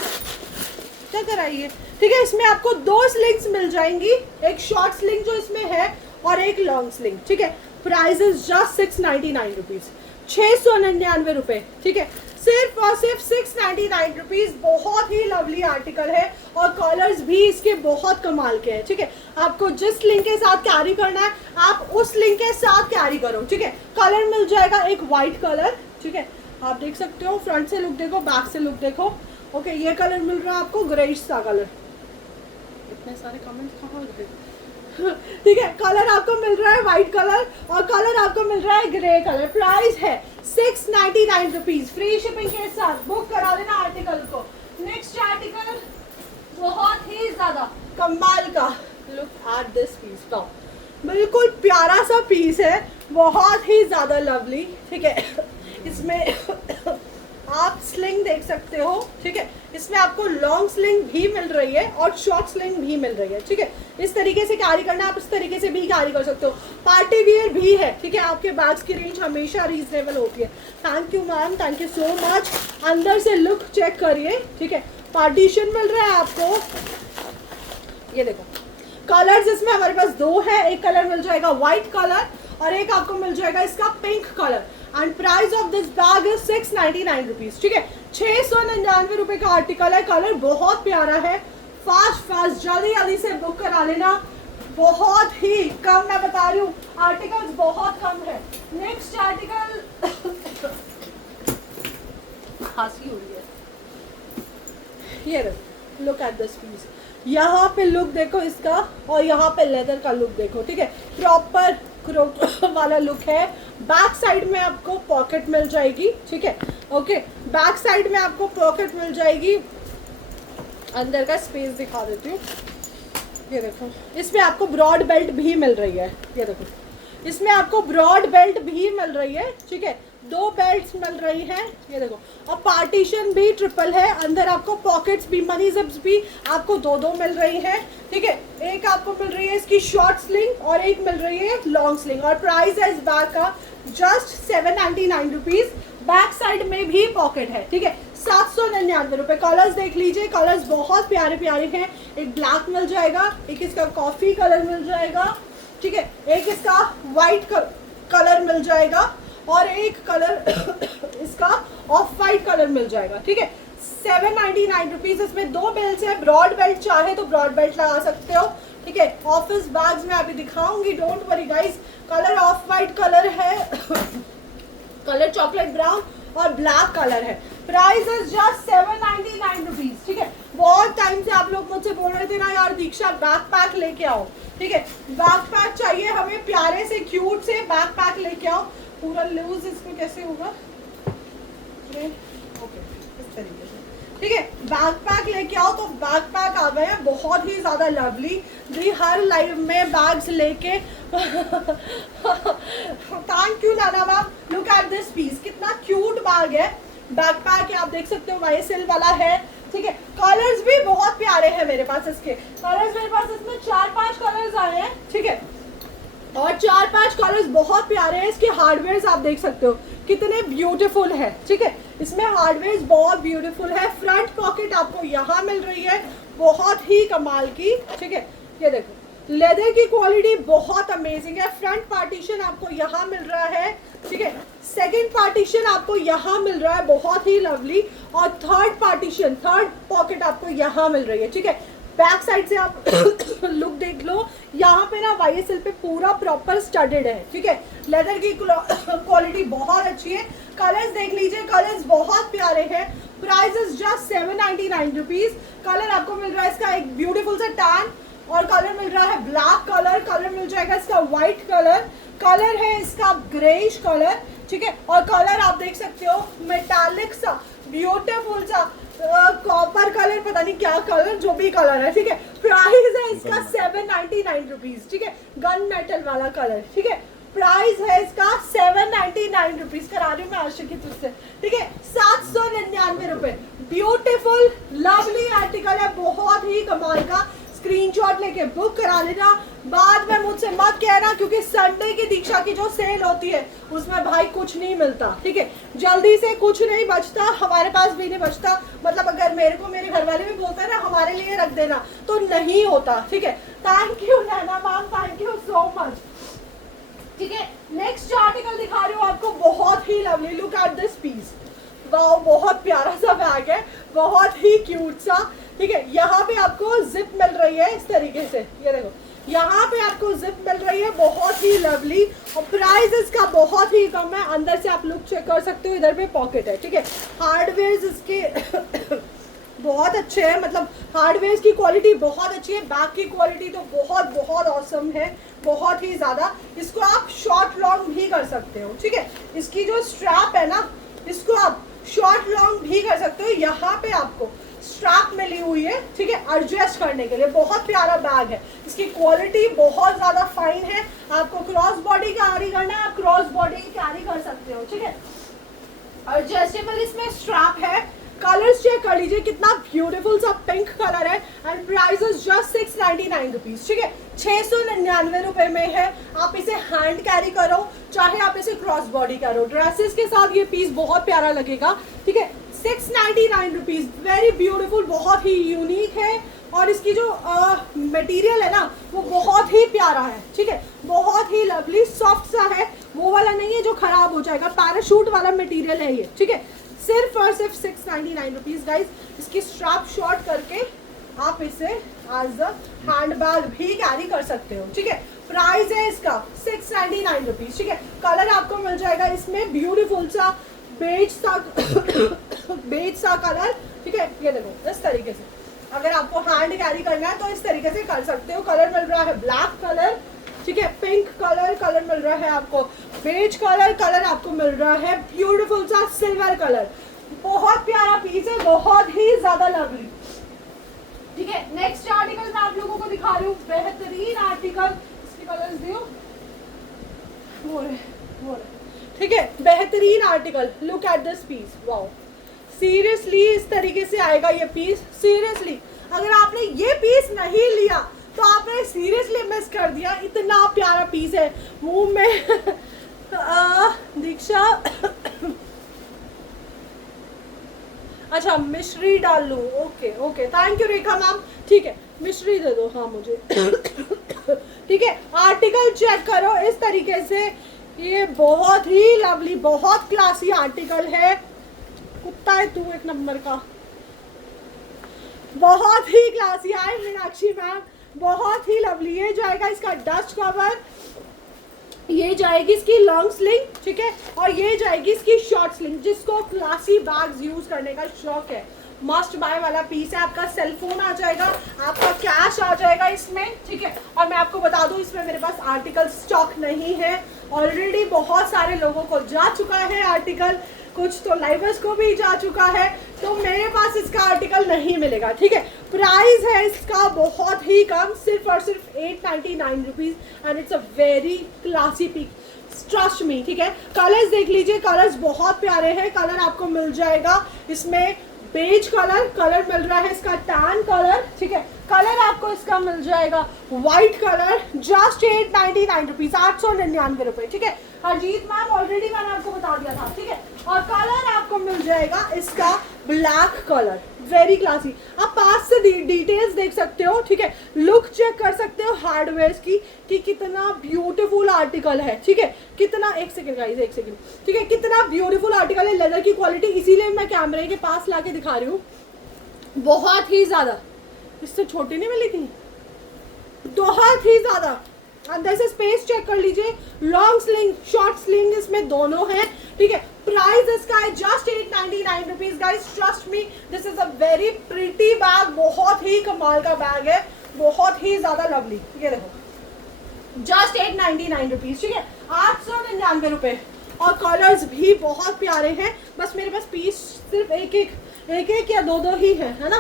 क्या कराइए, ठीक है। इसमें आपको 2 स्लिंग्स मिल जाएंगी, एक शॉर्ट स्लिंग जो इसमें है और एक लॉन्ग स्लिंग, ठीक है। प्राइस इज जस्ट 699 रुपीज, 699 रुपए, ठीक है। सिर्फ और सिर्फ 699 रुपीज। बहुत ही लवली आर्टिकल है और कलर्स भी इसके बहुत कमाल के हैं, ठीक है। आपको जिस लिंक के साथ कैरी करना है आप उस लिंक के साथ कैरी करो, ठीक है। कलर मिल जाएगा एक वाइट कलर, ठीक है, आप देख सकते हो। फ्रंट से लुक देखो, बैक से लुक देखो, ओके। ये कलर मिल रहा है आपको ग्रेइश सा कलर, इतने सारे कमेंट्स कहाँ गए, ठीक है। कलर आपको मिल रहा है व्हाइट कलर और कलर आपको मिल रहा है ग्रे कलर। प्राइस है 699 रुपीज, फ्री शिपिंग के साथ। बुक करा देना आर्टिकल को। नेक्स्ट आर्टिकल बहुत ही ज्यादा कमाल का, लुक एट दिस पीस, का बिल्कुल प्यारा सा पीस है, बहुत ही ज्यादा लवली, ठीक है। इसमें आप स्लिंग देख सकते हो, ठीक है। इसमें आपको लॉन्ग स्लिंग भी मिल रही है और शॉर्ट स्लिंग भी मिल रही है, ठीक है। इस तरीके से कैरी करना, आप इस तरीके से भी कैरी कर सकते हो। पार्टी वियर भी है, ठीक है। आपके बैग्स की रेंज हमेशा रीजनेबल होती है। Thank you ma'am, thank you so much. अंदर से लुक चेक करिए, ठीक है। पार्टीशन मिल रहा है आपको, ये देखो। कलर्स इसमें हमारे पास 2 है, एक कलर मिल जाएगा व्हाइट कलर और एक आपको मिल जाएगा इसका pink colour. And price of this bag is 699 rupees, ठीक है। 699 रुपए का आर्टिकल है। कलर बहुत प्यारा है। फास्ट जल्दी जल्दी से बुक करा लेना। बहुत ही कम, मैं बता रही हूँ, आर्टिकल्स बहुत कम है। नेक्स्ट आर्टिकल, खांसी हो रही है, ये लुक एट दिस पीस। यहाँ पे लुक देखो इसका और यहाँ पे लेदर का लुक देखो, ठीक है। प्रॉपर क्रोप वाला लुक है। बैक साइड में आपको पॉकेट मिल जाएगी, ठीक है, ओके। बैक साइड में आपको पॉकेट मिल जाएगी। अंदर का स्पेस दिखा देती हूँ, ये देखो। इसमें आपको ब्रॉड बेल्ट भी मिल रही है, ये देखो। इसमें आपको ब्रॉड बेल्ट भी मिल रही है, ठीक है। 2 बेल्ट्स मिल रही हैं, ये देखो। और पार्टीशन भी ट्रिपल है। अंदर आपको पॉकेट्स भी, मनी जिप्स भी आपको 2 मिल रही हैं, ठीक है। एक आपको मिल रही है इसकी शॉर्ट स्लिंग और एक मिल रही है लॉन्ग स्लिंग। और प्राइस है इस बैग का जस्ट 799 रुपीज। बैक साइड में भी पॉकेट है, ठीक है। 799 रुपए। कलर्स देख लीजिए, कलर्स बहुत प्यारे प्यारे हैं। एक ब्लैक मिल जाएगा, एक इसका कॉफी कलर मिल जाएगा, ठीक है। एक इसका व्हाइट कलर मिल जाएगा और एक कलर इसका ऑफ वाइट कलर मिल जाएगा, ठीक है। 799 रुपीज। इसमें 2 बेल्ट है। ब्रॉड बेल्ट चाहे तो ब्रॉड बेल्ट लगा सकते हो, ठीक है। ऑफिस बैग्स में अभी दिखाऊंगी, don't worry guys. Colour of white colour है कलर चॉकलेट ब्राउन और ब्लैक कलर है। प्राइस इज जस्ट 799 रुपीज, ठीक है। बहुत टाइम से आप लोग मुझसे बोल रहे थे ना यार दीक्षा बैक पैक लेके आओ, ठीक है। बैक पैक चाहिए हमें, प्यारे से क्यूट से बैक पैक लेके आओ। पूरा लूज इसमें कैसे होगा, ओके इस तरीके से, ठीक है। बैक पैक लेके आओ। तो बैक पैक आ गए हैं बहुत ही ज्यादा लवली दी, हर लाइव में बैग्स लेके thank you Nana ma'am. Look at this piece, कितना क्यूट बैग है। बैक पैक है, आप देख सकते हो YSL वाला है, ठीक है। कलर्स भी बहुत प्यारे हैं मेरे पास। इसके कलर्स मेरे पास इसमें 4-5 कलर्स आए हैं, ठीक है। और 4-5 कलर्स बहुत प्यारे हैं। इसके हार्डवेयर आप देख सकते हो कितने ब्यूटीफुल है, ठीक है। इसमें हार्डवेयर बहुत ब्यूटीफुल है। फ्रंट पॉकेट आपको यहाँ मिल रही है बहुत ही कमाल की, ठीक है। ये देखो लेदर की क्वालिटी बहुत अमेजिंग है। फ्रंट पार्टीशन आपको यहाँ मिल रहा है, ठीक है। सेकंड पार्टीशन आपको यहाँ मिल रहा है बहुत ही लवली, और थर्ड पार्टीशन, थर्ड पॉकेट आपको यहाँ मिल रही है, ठीक है। बैक साइड से आप लुक देख लो, यहाँ पे ना YSL पे पूरा प्रॉपर स्टडेड है, ठीक है। लेदर की क्वालिटी बहुत अच्छी है। कलर्स देख लीजिए, कलर्स बहुत प्यारे हैं। Price is just 799 rupees. Colour आपको मिल रहा है इसका एक ब्यूटीफुल सा टैन, और कलर मिल रहा है ब्लैक कलर, कलर मिल जाएगा इसका व्हाइट कलर, कलर है इसका ग्रेइश कलर, ठीक है। और कलर आप देख सकते हो मेटालिक सा ब्यूटीफुल सा कॉपर कलर, पता नहीं क्या कलर, जो भी कलर है, ठीक है। प्राइस है इसका 799 रुपीज, ठीक है। गन मेटल वाला कलर, ठीक है। प्राइस है इसका 799 रुपीज। करा रही हूँ मैं आशिकी तुझसे, ठीक है। 799 रुपए। ब्यूटीफुल लवली आर्टिकल है, बहुत ही कमाल का। स्क्रीनशॉट लेके बुक करा लेना। बाद में मुझसे मत कहना, क्योंकि संडे की दीक्षा की जो सेल होती है उसमें भाई कुछ नहीं मिलता, ठीक है। जल्दी से कुछ नहीं बचता, हमारे पास भी नहीं बचता। मतलब अगर मेरे को मेरे घर वाले भी बोलते हैं ना हमारे लिए रख देना, तो नहीं होता, ठीक है। Thank you Naina ma'am, thank you so much, ठीक है। नेक्स्ट आर्टिकल दिखा रही हूँ आपको, बहुत ही lovely. Look at this piece, wow बहुत प्यारा सा बैग है, बहुत ही क्यूट सा, ठीक है। यहाँ पे आपको जिप मिल रही है इस तरीके से, ये देखो यहाँ पे आपको जिप मिल रही है, बहुत ही लवली। और प्राइस इसका बहुत ही कम है। अंदर से आप लुक चेक कर सकते हो, इधर पे पॉकेट है, ठीक है। हार्डवेयर इसके बहुत अच्छे हैं, मतलब हार्डवेयर की क्वालिटी बहुत अच्छी है। बैग की क्वालिटी तो बहुत बहुत ऑसम है, बहुत ही ज़्यादा। इसको आप शॉर्ट लॉन्ग भी कर सकते हो, ठीक है। इसकी जो स्ट्रैप है ना, इसको आप शॉर्ट लॉन्ग भी कर सकते हो। यहाँ पे आपको स्ट्रैप मिली हुई है, ठीक है, एडजस्ट करने के लिए। बहुत प्यारा बैग है, इसकी क्वालिटी बहुत ज़्यादा फाइन है। आपको क्रॉस बॉडी कैरी करना है, आप क्रॉस बॉडी कैरी कर सकते हो, ठीक है। एडजस्टेबल इसमें स्ट्रैप है। कलर्स चेक कर लीजिए, कितना ब्यूटीफुल सा पिंक कलर है। And price is just 699 rupees, ठीक है। 699 रुपए में है। आप इसे हैंड कैरी करो, चाहे आप इसे क्रॉस बॉडी करो, ड्रेसेस के साथ ये पीस बहुत प्यारा लगेगा, ठीक है। 699 रुपीज, वेरी ब्यूटीफुल, बहुत ही यूनिक है। और इसकी जो मटेरियल है ना वो बहुत ही प्यारा है, ठीक है। बहुत ही लवली सॉफ्ट सा है, वो वाला नहीं है जो खराब हो जाएगा, पैराशूट वाला मटेरियल है ये, ठीक है। सिर्फ और सिर्फ 699 रुपीज गाइज। इसकी स्ट्रैप शॉर्ट करके आप इसे एज अ हैंड बैग भी कैरी कर सकते हो, ठीक है। प्राइस है इसका 699 रुपीज, ठीक है। कलर आपको मिल जाएगा इसमें ब्यूटीफुल सा बेज सा बेज सा कलर, ठीक है। ये देखो इस तरीके से, अगर आपको हैंड कैरी करना है तो इस तरीके से कर सकते हो। कलर मिल रहा है ब्लैक कलर, ठीक है, पिंक कलर, कलर मिल रहा है आपको बेज कलर, कलर आपको मिल रहा है ब्यूटीफुल सा सिल्वर कलर। बहुत प्यारा पीस है, बहुत ही ज्यादा लवली, ठीक है। नेक्स्ट आर्टिकल मैं आप लोगों को दिखा रही हूँ, बेहतरीन आर्टिकल। इसके कलर्स दियो, वो रहे, ठीक है। बेहतरीन article, look at this piece, wow. Seriously इस तरीके से आएगा ये पीस। सीरियसली अगर आपने ये पीस नहीं लिया तो आपने सीरियसली मिस कर दिया। इतना प्यारा पीस है, मुंह में दीक्षा अच्छा मिश्री डाल लूँ, okay okay, thank you Rekha ma'am, ठीक है। मिश्री दे दो हाँ मुझे, ठीक है। आर्टिकल चेक करो इस तरीके से, ये बहुत ही लवली, बहुत क्लासी आर्टिकल है। कुत्ता है तू एक नंबर का, बहुत ही क्लासी। हाय मीनाक्षी मैम, बहुत ही लवली। ये जाएगा इसका डस्ट कवर, ये जाएगी इसकी लॉन्ग स्लिंग, ठीक है, और ये जाएगी इसकी शॉर्ट स्लिंग। जिसको क्लासी बैग्स यूज करने का शौक है, मस्ट बाय वाला पीस है। आपका सेलफोन आ जाएगा, आपका कैश आ जाएगा इसमें, ठीक है। और मैं आपको बता दूं, इसमें मेरे पास आर्टिकल स्टॉक नहीं है, ऑलरेडी बहुत सारे लोगों को जा चुका है आर्टिकल, कुछ तो लाइवर्स को भी जा चुका है, तो मेरे पास इसका आर्टिकल नहीं मिलेगा, ठीक है। प्राइस है इसका बहुत ही कम, सिर्फ और सिर्फ 899 rupees, and it's a very classy peak, trust me, ठीक है। कलर्स देख लीजिए, कलर्स बहुत प्यारे हैं। कलर आपको मिल जाएगा इसमें बेज कलर मिल रहा है, इसका टैन कलर, ठीक है। कलर आपको इसका मिल जाएगा व्हाइट कलर, जस्ट 899 रुपीज, 899 रुपए, ठीक है। हरजीत मैम ऑलरेडी मैंने आपको बता दिया था, ठीक है। और कलर आपको मिल जाएगा इसका ब्लैक कलर, वेरी क्लासी। आप पास से डिटेल्स देख सकते हो, ठीक है, लुक चेक कर सकते हो हार्डवेयर की कि कितना ब्यूटीफुल आर्टिकल है, ठीक है। कितना, एक सेकंड गाइस, एक सेकंड, ठीक है, कितना ब्यूटीफुल आर्टिकल है, लेदर की क्वालिटी, इसीलिए मैं कैमरे के पास लाके दिखा रही हूँ। बहुत ही ज्यादा, इससे छोटी नहीं मिली थी, बहुत ही ज्यादा। अंदर से स्पेस चेक कर लीजिए, लॉन्ग स्लिंग शॉर्ट स्लिंग इसमें दोनों है, ठीक है। प्राइस इसका है just 899 rupees guys, trust me, this is a very pretty bag, बहुत ही कमाल का बैग है, बहुत ही ज्यादा लवली। ये देखो, जस्ट 899 रुपीज, ठीक है, 899 रुपए। और कलर्स भी बहुत प्यारे हैं, बस मेरे पास पीस सिर्फ एक या दो ही है ना।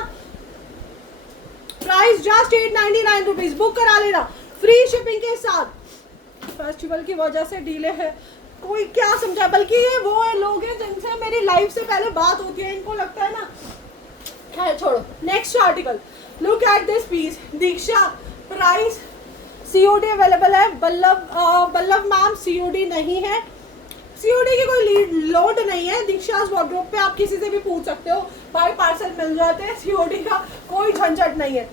प्राइस जस्ट 899 रुपीज, बुक करा लेना फ्री शिपिंग के साथ। फेस्टिवल की वजह से डिले है, कोई क्या समझा, बल्कि ये वो है लोग हैं जिनसे मेरी लाइफ से पहले बात होती है, इनको लगता है ना, खैर छोड़ो। Next article, look at this piece, Diksha. Price COD available है, बल्लभ मैम सीओडी नहीं है, सीओडी की कोई लोड नहीं है। दीक्षा's वॉर्डरोब पे आप किसी से भी पूछ सकते हो, बाय पार्सल मिल जाते हैं, सीओडी का कोई झंझट नहीं है।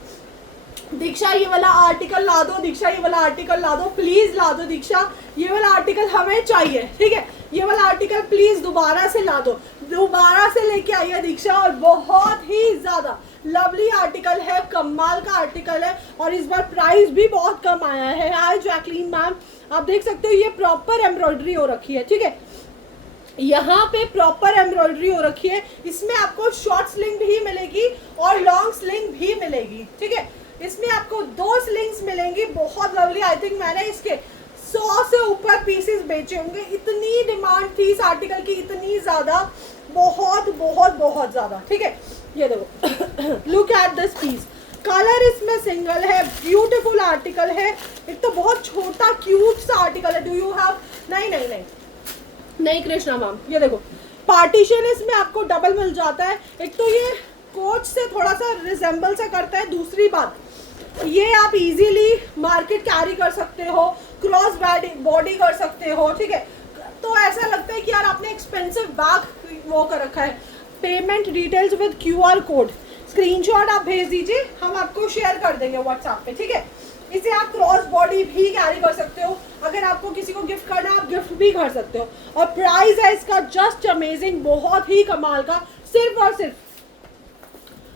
दीक्षा ये वाला आर्टिकल ला दो, दीक्षा ये वाला आर्टिकल ला दो, प्लीज ला दो दीक्षा, ये वाला आर्टिकल हमें चाहिए, ठीक है। ये वाला आर्टिकल प्लीज दोबारा से ला दो, दोबारा से लेके आइए दीक्षा। और बहुत ही ज्यादा लवली आर्टिकल है, कमाल का आर्टिकल है, और इस बार प्राइस भी बहुत कम आया है। हाय जैकलीन मैम, आप देख सकते हो ये प्रॉपर एम्ब्रॉयडरी हो रखी है, ठीक है, यहाँ पे प्रॉपर एम्ब्रॉयडरी हो रखी है। इसमें आपको शॉर्ट स्लिंग भी मिलेगी और लॉन्ग स्लिंग भी मिलेगी, ठीक है। इसमें आपको 2 स्लिंग्स मिलेंगी, बहुत लवली। आई थिंक मैंने इसके 100 से ऊपर पीसेस बेचे होंगे, इतनी डिमांड थी इस आर्टिकल की, इतनी ज्यादा, बहुत बहुत बहुत ज्यादा, ठीक है। ये देखो, look at this piece, colour इसमें सिंगल है, ब्यूटीफुल आर्टिकल है। एक तो बहुत छोटा क्यूट सा आर्टिकल है। डू यू हैव, नहीं कृष्णा मैम, ये देखो पार्टीशन इसमें आपको डबल मिल जाता है। एक तो ये कोच से थोड़ा सा रिजेंबल सा करता है, दूसरी बात ये आप इजीली मार्केट कैरी कर सकते हो, क्रॉस बॉडी कर सकते हो, ठीक है। तो ऐसा लगता है कि यार आपने एक्सपेंसिव बैग वो कर रखा है। Payment details with QR code, screenshot आप भेज दीजिए, हम आपको शेयर कर देंगे व्हाट्सएप पे, ठीक है। इसे आप क्रॉस बॉडी भी कैरी कर सकते हो, अगर आपको किसी को गिफ्ट करना आप गिफ्ट भी कर सकते हो। और प्राइस है इसका जस्ट अमेजिंग, बहुत ही कमाल का, सिर्फ और सिर्फ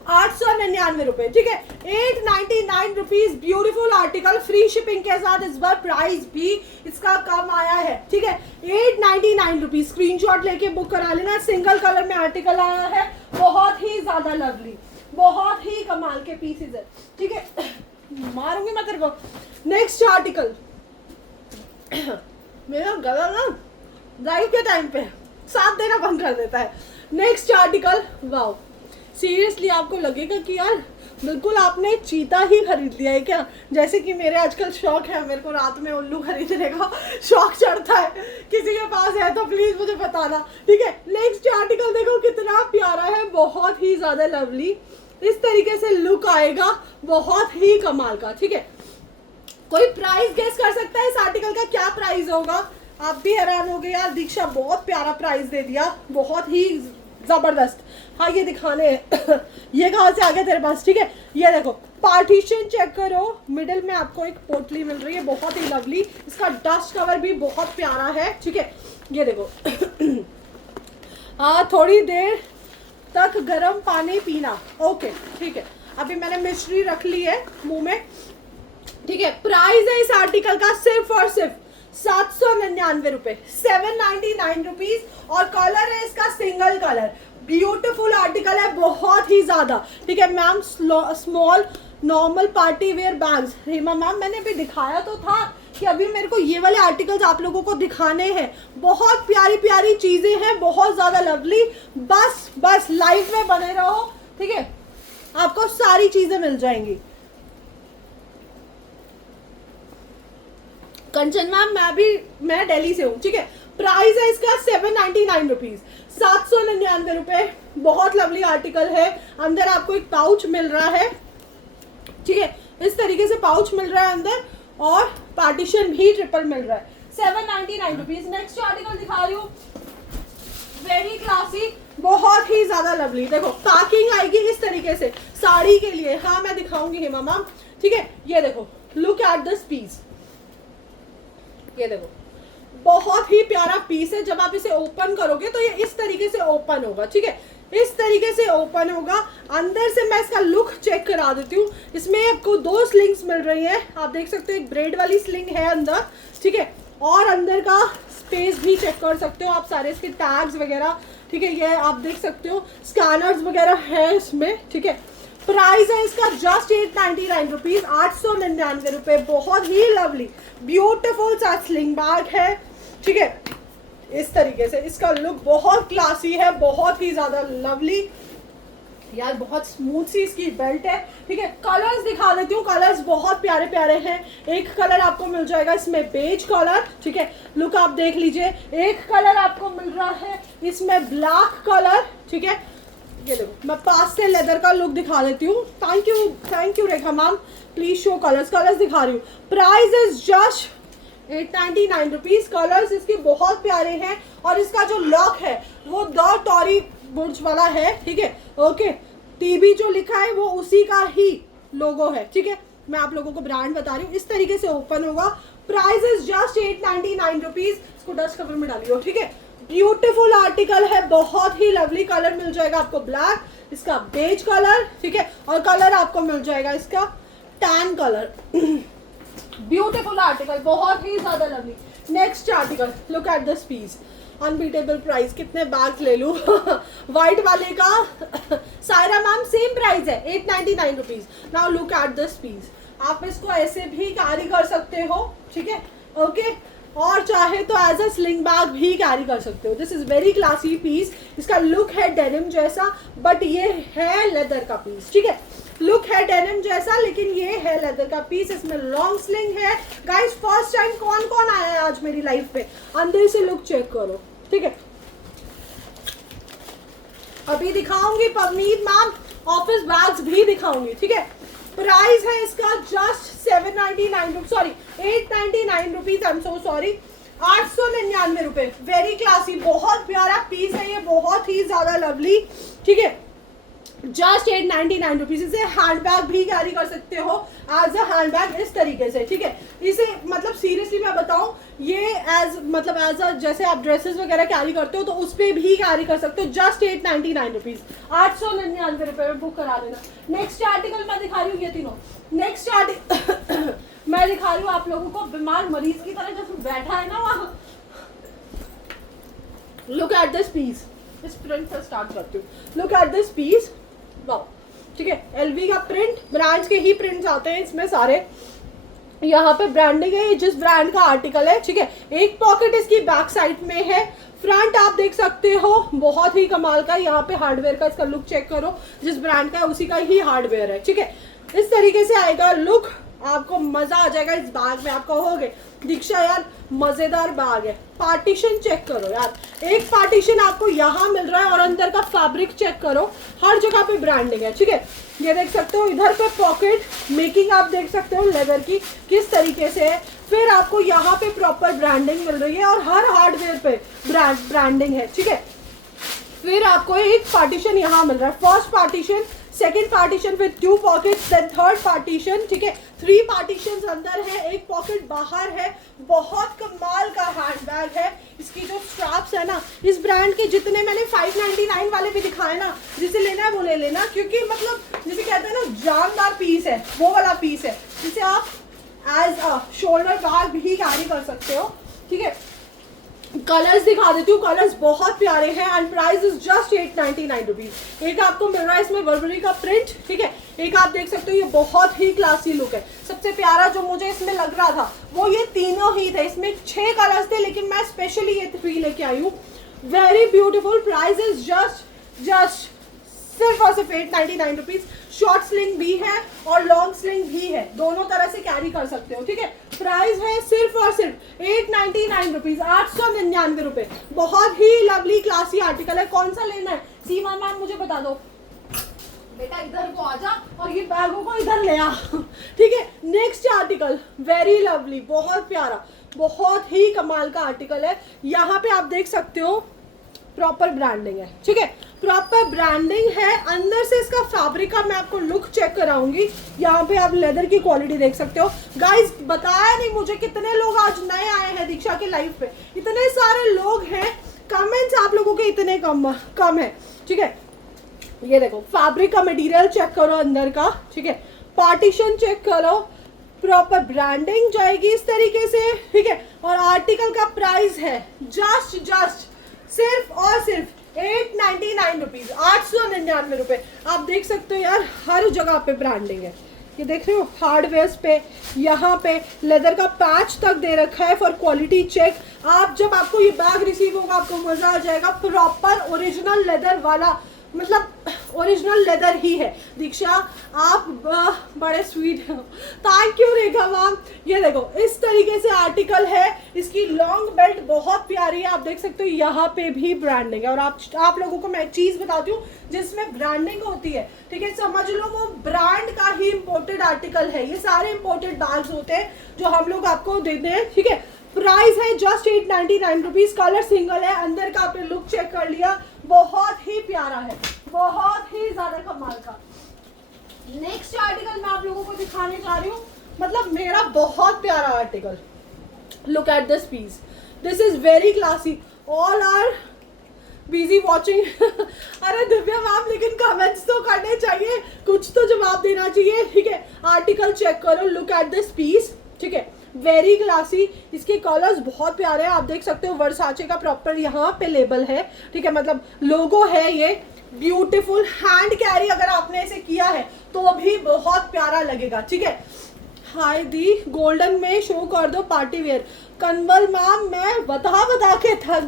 899 रुपए, ठीक है। 899 rupees, beautiful article, free shipping के साथ। इस बार प्राइस भी इसका कम आया है, ठीक है, 899 रुपीज। स्क्रीनशॉट लेके बुक करा लेना। सिंगल कलर में आर्टिकल आया है, बहुत ही ज्यादा लवली, बहुत ही कमाल के पीसेज है, ठीक है। मारूंगी मैं तेरे को। नेक्स्ट आर्टिकल, मेरा गला ना ड्राइव के टाइम पे साथ देना बंद कर देता है। नेक्स्ट आर्टिकल, वाओ, सीरियसली आपको लगेगा कि यार बिल्कुल आपने चीता ही खरीद लिया है क्या, जैसे कि मेरे आजकल शौक है, मेरे को रात में उल्लू खरीदने का शौक चढ़ता है। किसी के पास है तो प्लीज मुझे बताना, ठीक है। नेक्स्ट आर्टिकल देखो कितना प्यारा है, बहुत ही ज्यादा लवली, इस तरीके से लुक आएगा, बहुत ही कमाल का, ठीक है। कोई प्राइस गेस कर सकता है इस आर्टिकल का क्या प्राइस होगा? आप भी हैरान हो गए यार, दीक्षा बहुत प्यारा प्राइस दे दिया, बहुत ही जबरदस्त। हाँ ये दिखाने ये कहाँ से आ गया तेरे पास, ठीक है। ये देखो पार्टीशन चेक करो, मिडिल में आपको एक पोटली मिल रही है, बहुत ही लवली। इसका डस्ट कवर भी बहुत प्यारा है, ठीक है। ये देखो थोड़ी देर तक गर्म पानी पीना, ओके ठीक है। अभी मैंने मिश्री रख ली है मुंह में, ठीक है। प्राइस है इस आर्टिकल का सिर्फ और सिर्फ 799 रुपए, 799 रुपीज। और कलर है इसका सिंगल कलर, ब्यूटीफुल आर्टिकल है बहुत ही ज्यादा, ठीक है ma'am. Small normal party wear bags, Hema ma'am मैंने भी दिखाया तो था कि अभी मेरे को ये वाले आर्टिकल्स आप लोगों को दिखाने हैं। बहुत प्यारी प्यारी चीजें हैं, बहुत ज्यादा लवली। बस लाइव में बने रहो, ठीक है, आपको सारी चीजें मिल जाएंगी। कंचन मैम मैं दिल्ली से हूँ, ठीक है। प्राइस है इसका 799 रुपीज, 799 रुपए। बहुत लवली आर्टिकल है। अंदर आपको एक पाउच मिल रहा है, ठीक है, इस तरीके से पाउच मिल रहा है अंदर, और पार्टीशन भी ट्रिपल मिल रहा है। 799 रुपीज। नेक्स्ट आर्टिकल दिखा रही हूँ, वेरी क्लासी, बहुत ही ज्यादा लवली। देखो पैकिंग आएगी इस तरीके से साड़ी के लिए। हाँ मैं दिखाऊंगी हेमा मैम, ठीक है। ये देखो, लुक एट दिस पीस, ये देखो बहुत ही प्यारा पीस है। जब आप इसे ओपन करोगे तो ये इस तरीके से ओपन होगा, ठीक है, इस तरीके से ओपन होगा। अंदर से मैं इसका लुक चेक करा देती हूँ। इसमें आपको 2 स्लिंग्स मिल रही हैं, आप देख सकते हो। एक ब्रेड वाली स्लिंग है अंदर, ठीक है, और अंदर का स्पेस भी चेक कर सकते हो आप सारे इसके टैग्स वगैरह, ठीक है, ये आप देख सकते हो। स्कैनर्स वगैरह है इसमें, ठीक है। प्राइस है इसका जस्ट 899 रुपीज, 899 रुपए। बहुत ही लवली ब्यूटीफुल सा स्लिंग बैग है, ठीक है। इस तरीके से इसका लुक बहुत क्लासी है, बहुत ही ज्यादा लवली यार। बहुत स्मूथ सी इसकी बेल्ट है, ठीक है। कलर्स दिखा देती हूँ, कलर्स बहुत प्यारे प्यारे हैं। एक कलर आपको मिल जाएगा इसमें बेज कलर, ठीक है, लुक आप देख लीजिए। एक कलर आपको मिल रहा है इसमें ब्लैक कलर, ठीक है। ये देखो मैं पास से लेदर का लुक दिखा देती हूँ। Thank you Rekha ma'am, please show colours दिखा रही हूँ। Price is just 899 rupees. Colours इसके बहुत प्यारे हैं, और इसका जो लॉक है वो द टॉरी बुर्ज वाला है, ठीक है, ओके। टीबी जो लिखा है वो उसी का ही लोगो है, ठीक है। मैं आप लोगों को ब्रांड बता रही हूँ। इस तरीके से ओपन होगा। Price is just 899 rupees. इसको डस्ट कवर में डालिए, ठीक है। ब्यूटीफुल आर्टिकल है, बहुत ही लवली। कलर मिल जाएगा आपको ब्लैक, इसका बेज कलर, ठीक है, और कलर आपको मिल जाएगा इसका टैन कलर। ब्यूटीफुल आर्टिकल, बहुत ही ज्यादा lovely. Next article, look at this piece, unbeatable price. कितने बैग्स ले लूं व्हाइट वाले का सायरा मैम सेम प्राइस है, 899 rupees. Now look at this piece, आप इसको ऐसे भी कैरी कर सकते हो, ठीक है, ओके, और चाहे तो एज अ स्लिंग बैग भी कैरी कर सकते हो। This is very classy piece. इसका लुक है डेनिम जैसा, बट ये है लेदर का पीस, ठीक है। लुक है डेनिम जैसा, लेकिन ये है लेदर का पीस। इसमें लॉन्ग स्लिंग है। गाइस फर्स्ट टाइम कौन कौन आया है आज मेरी लाइफ पे, अंदर से लुक चेक करो, ठीक है। अभी दिखाऊंगी पवनीत मैम, ऑफिस बैग्स भी दिखाऊंगी, ठीक है। प्राइस है इसका just 899 rupees, I am so sorry, 899 रुपए। वेरी क्लासी, बहुत प्यारा पीस है ये, बहुत ही ज्यादा लवली, ठीक है। Just 899 rupees. इसे हैंड बैग भी कैरी कर सकते हो एज अ हैंड बैग, इस तरीके से, ठीक है। इसे मतलब सीरियसली मैं बताऊं, ये एज अ जैसे आप ड्रेसेस वगैरह कैरी करते हो तो उस पर भी कैरी कर सकते हो। जस्ट 899 रुपीज, 899 रुपए में बुक करा देना। नेक्स्ट आर्टिकल मैं दिखा रही हूँ, ये तीनों। नेक्स्ट आर्टिकल मैं दिखा रही हूँ आप लोगों को बीमार मरीज की तरह जैसे बैठा है ना वहां। लुक एट दिस पीस, इस प्रिंट से स्टार्ट करती हूँ। Look at this piece, wow, ठीक है। एलवी का प्रिंट, ब्रांड्स के ही प्रिंट्स आते हैं इसमें सारे। यहाँ पे ब्रांडिंग है, जिस ब्रांड का आर्टिकल है, ठीक है। एक पॉकेट इसकी बैक साइड में है। फ्रंट आप देख सकते हो, बहुत ही कमाल का। यहाँ पे हार्डवेयर का इसका लुक चेक करो, जिस ब्रांड का है उसी का ही हार्डवेयर है, ठीक है। इस तरीके से आएगा लुक, आपको मजा आ जाएगा इस बैग में। आप कहोगे दीक्षा यार मजेदार बैग है। पार्टीशन चेक करो यार, एक पार्टीशन आपको यहाँ मिल रहा है, और अंदर का फैब्रिक चेक करो, हर जगह पे ब्रांडिंग है, ठीक है। ये देख सकते हो, इधर पे पॉकेट मेकिंग आप देख सकते हो लेदर की किस तरीके से है। फिर आपको यहाँ पे प्रॉपर ब्रांडिंग मिल रही है, और हर हार्डवेयर पे ब्रांडिंग है, ठीक है। फिर आपको एक पार्टीशन यहाँ मिल रहा है, first partition, second partition with 2 pockets, then third partition, ठीक है। 3 पार्टीशंस अंदर है, एक पॉकेट बाहर है। बहुत कमाल का हैंड बैग है। इसकी जो स्ट्रैप्स है ना, इस ब्रांड के जितने मैंने 599 वाले भी दिखाए ना, जिसे लेना है वो ले लेना, क्योंकि मतलब जिसे कहते हैं ना जानदार पीस है, वो वाला पीस है, जिसे आप एज अ शोल्डर बैग भी कैरी कर सकते हो, ठीक है। कलर्स दिखा देती हूँ, कलर्स बहुत प्यारे हैं and price is just 899 rupees. एक आपको मिल रहा है इसमें बर्बरी का प्रिंट, ठीक है। एक आप देख सकते हो, ये बहुत ही क्लासी लुक है। सबसे प्यारा जो मुझे इसमें लग रहा था वो ये तीनों ही थे। इसमें 6 कलर्स थे लेकिन मैं स्पेशली ये 3 लेके आई हूँ। Very beautiful, price is just सिर्फ और सिर्फ 899 रुपीज। शॉर्ट स्लिंग भी है और लॉन्ग स्लिंग भी है, दोनों तरह से कैरी कर सकते हो, ठीक है। प्राइस है सिर्फ और सिर्फ 899 रुपीज, 899 रुपए। बहुत ही लवली क्लासी आर्टिकल है। कौन सा लेना है सीमा मैम मुझे बता दो। बेटा इधर को आ जा और ये बैगों को इधर ले आ, ठीक है। नेक्स्ट आर्टिकल वेरी लवली, बहुत प्यारा, बहुत ही कमाल का आर्टिकल है। यहाँ पे आप देख सकते हो प्रॉपर ब्रांडिंग है, ठीक है। प्रॉपर ब्रांडिंग है। अंदर से इसका फैब्रिक का मैं आपको लुक चेक कराऊंगी। यहाँ पे आप लेदर की क्वालिटी देख सकते हो। गाइस बताया नहीं मुझे कितने लोग आज नए आए हैं दीक्षा के लाइव पे, इतने सारे लोग हैं, कमेंट्स आप लोगों के इतने कम है, ठीक है। ये देखो फैब्रिक का मटेरियल चेक करो अंदर का, ठीक है। पार्टीशन चेक करो, प्रॉपर ब्रांडिंग जाएगी इस तरीके से, ठीक है। और आर्टिकल का प्राइस है जस्ट सिर्फ और सिर्फ 899 रुपीज, 899 रुपए। आप देख सकते हो यार, हर जगह पे ब्रांडिंग है। ये देख रहे हो हार्डवेयर पे, यहाँ पे लेदर का पैच तक दे रखा है फॉर क्वालिटी चेक। आप जब आपको ये बैग रिसीव होगा आपको मजा आ जाएगा। प्रॉपर ओरिजिनल लेदर वाला, मतलब ओरिजिनल लेदर ही है। दीक्षा आप बड़े स्वीट हो, थैंक यू रेखा मैम। ये देखो इस तरीके से आर्टिकल है। इसकी लॉन्ग बेल्ट बहुत प्यारी है, आप देख सकते हो यहाँ पे भी ब्रांडिंग है। और आप लोगों को मैं एक चीज बताती हूँ जिसमें ब्रांडिंग होती है, ठीक है, समझ लो वो ब्रांड का ही इम्पोर्टेड आर्टिकल है। ये सारे इम्पोर्टेड बैग्स होते हैं जो हम लोग आपको देते हैं, ठीक है। प्राइस है जस्ट 899 रुपीज। कलर सिंगल है। अंदर का आपने लुक चेक कर लिया, बहुत ही प्यारा है, बहुत ही ज्यादा कमाल का। नेक्स्ट आर्टिकल मैं आप लोगों को दिखाने जा रही हूँ, मतलब मेरा बहुत प्यारा article. Look at this piece, this is very classy. All are busy watching. अरे दिव्या मैम लेकिन कमेंट्स तो करने चाहिए, कुछ तो जवाब देना चाहिए, ठीक है। आर्टिकल चेक करो, लुक एट दिस पीस, ठीक है। वेरी क्लासी, इसके कलर्स बहुत प्यारे हैं। आप देख सकते हो वर्साचे का प्रॉपर यहाँ पे लेबल है, ठीक है, मतलब लोगो है। ये ब्यूटीफुल हैंड कैरी अगर आपने इसे किया है तो भी बहुत प्यारा लगेगा, ठीक है। हाय दी, गोल्डन में शो कर दो पार्टी वेयर। कंवल मैम मैं बता के थक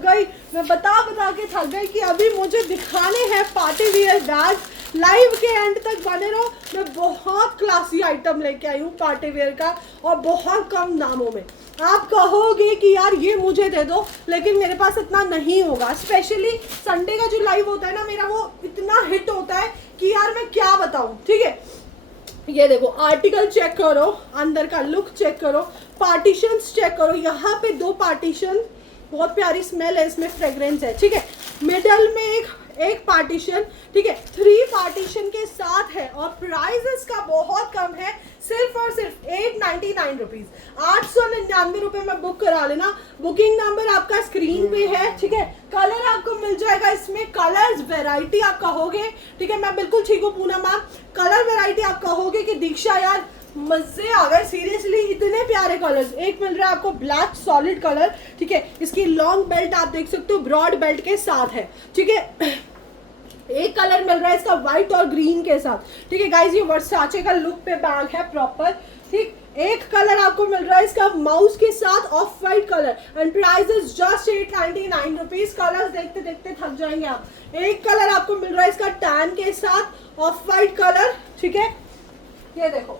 गई कि अभी मुझे दिखाने हैं पार्टी वेयर बैग। लाइव के एंड तक बने रहो, मैं बहुत क्लासी आइटम लेके आई हूँ पार्टी वेयर का और बहुत कम दामों में। आप कहोगे कि यार ये मुझे दे दो, लेकिन मेरे पास इतना नहीं होगा। स्पेशली संडे का जो लाइव होता है ना मेरा, वो इतना हिट होता है कि यार मैं क्या बताऊँ, ठीक है। ये देखो आर्टिकल चेक करो, अंदर का लुक चेक करो, पार्टीशंस चेक करो। यहाँ पे 2 पार्टीशन, बहुत प्यारी स्मेल है इसमें, फ्रेग्रेंस है, ठीक है। मिडल में एक पार्टीशन, ठीक है, 3 पार्टीशन के साथ है। और प्राइस इसका बहुत कम है, सिर्फ और सिर्फ 899 रुपीज, 899 रुपए में बुक करा लेना। बुकिंग नंबर आपका स्क्रीन पे है, ठीक है। कलर आपको मिल जाएगा इसमें, कलर्स वेराइटी आप कहोगे, ठीक है। मैं बिल्कुल ठीक हूँ पूनम मैम, कलर वेराइटी आप कहोगे कि दीक्षा यार मजे आ गए, सीरियसली इतने प्यारे कलर्स। एक मिल रहा है आपको ब्लैक सॉलिड कलर, ठीक है। इसकी लॉन्ग बेल्ट आप देख सकते हो ब्रॉड बेल्ट के साथ है, ठीक है। एक कलर मिल रहा है इसका व्हाइट और ग्रीन के साथ, ठीक है गाइज। ये वर्साचे का लुक पे बैग है प्रॉपर, ठीक। एक कलर आपको मिल रहा है इसका माउस के साथ of white colour and price is just 899 rupees. Colours देखते देखते थक जाएंगे आप। एक कलर आपको मिल रहा है इसका टैन के साथ ऑफ वाइट कलर, ठीक है। ये देखो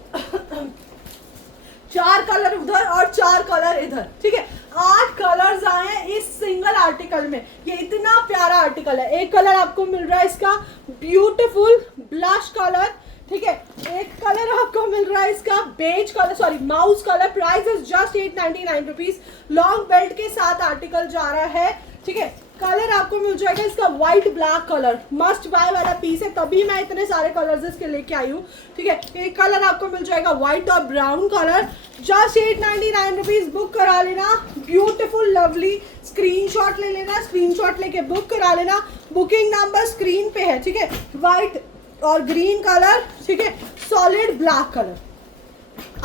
4 कलर उधर और 4 कलर इधर, ठीक है। 8 कलर्स आए हैं इस सिंगल आर्टिकल में। ये इतना प्यारा आर्टिकल है। एक कलर आपको मिल रहा है इसका ब्यूटीफुल ब्लश कलर, ठीक है। एक कलर आपको मिल रहा है इसका beige colour, sorry mouse colour. Price is just 899 rupees. Long belt के साथ आर्टिकल जा रहा है, ठीक है। कलर आपको मिल जाएगा इसका white black colour, must buy वाला पीस है, तभी मैं इतने सारे कलर्स इसके लेके आई हूँ, ठीक है। एक कलर आपको मिल जाएगा व्हाइट और brown colour, just 899 rupees. Book करा लेना, ब्यूटीफुल लवली। स्क्रीनशॉट ले लेना, स्क्रीनशॉट लेके बुक करा लेना। बुकिंग नंबर स्क्रीन पे है, ठीक है। व्हाइट और ग्रीन कलर, ठीक है, सॉलिड ब्लैक कलर।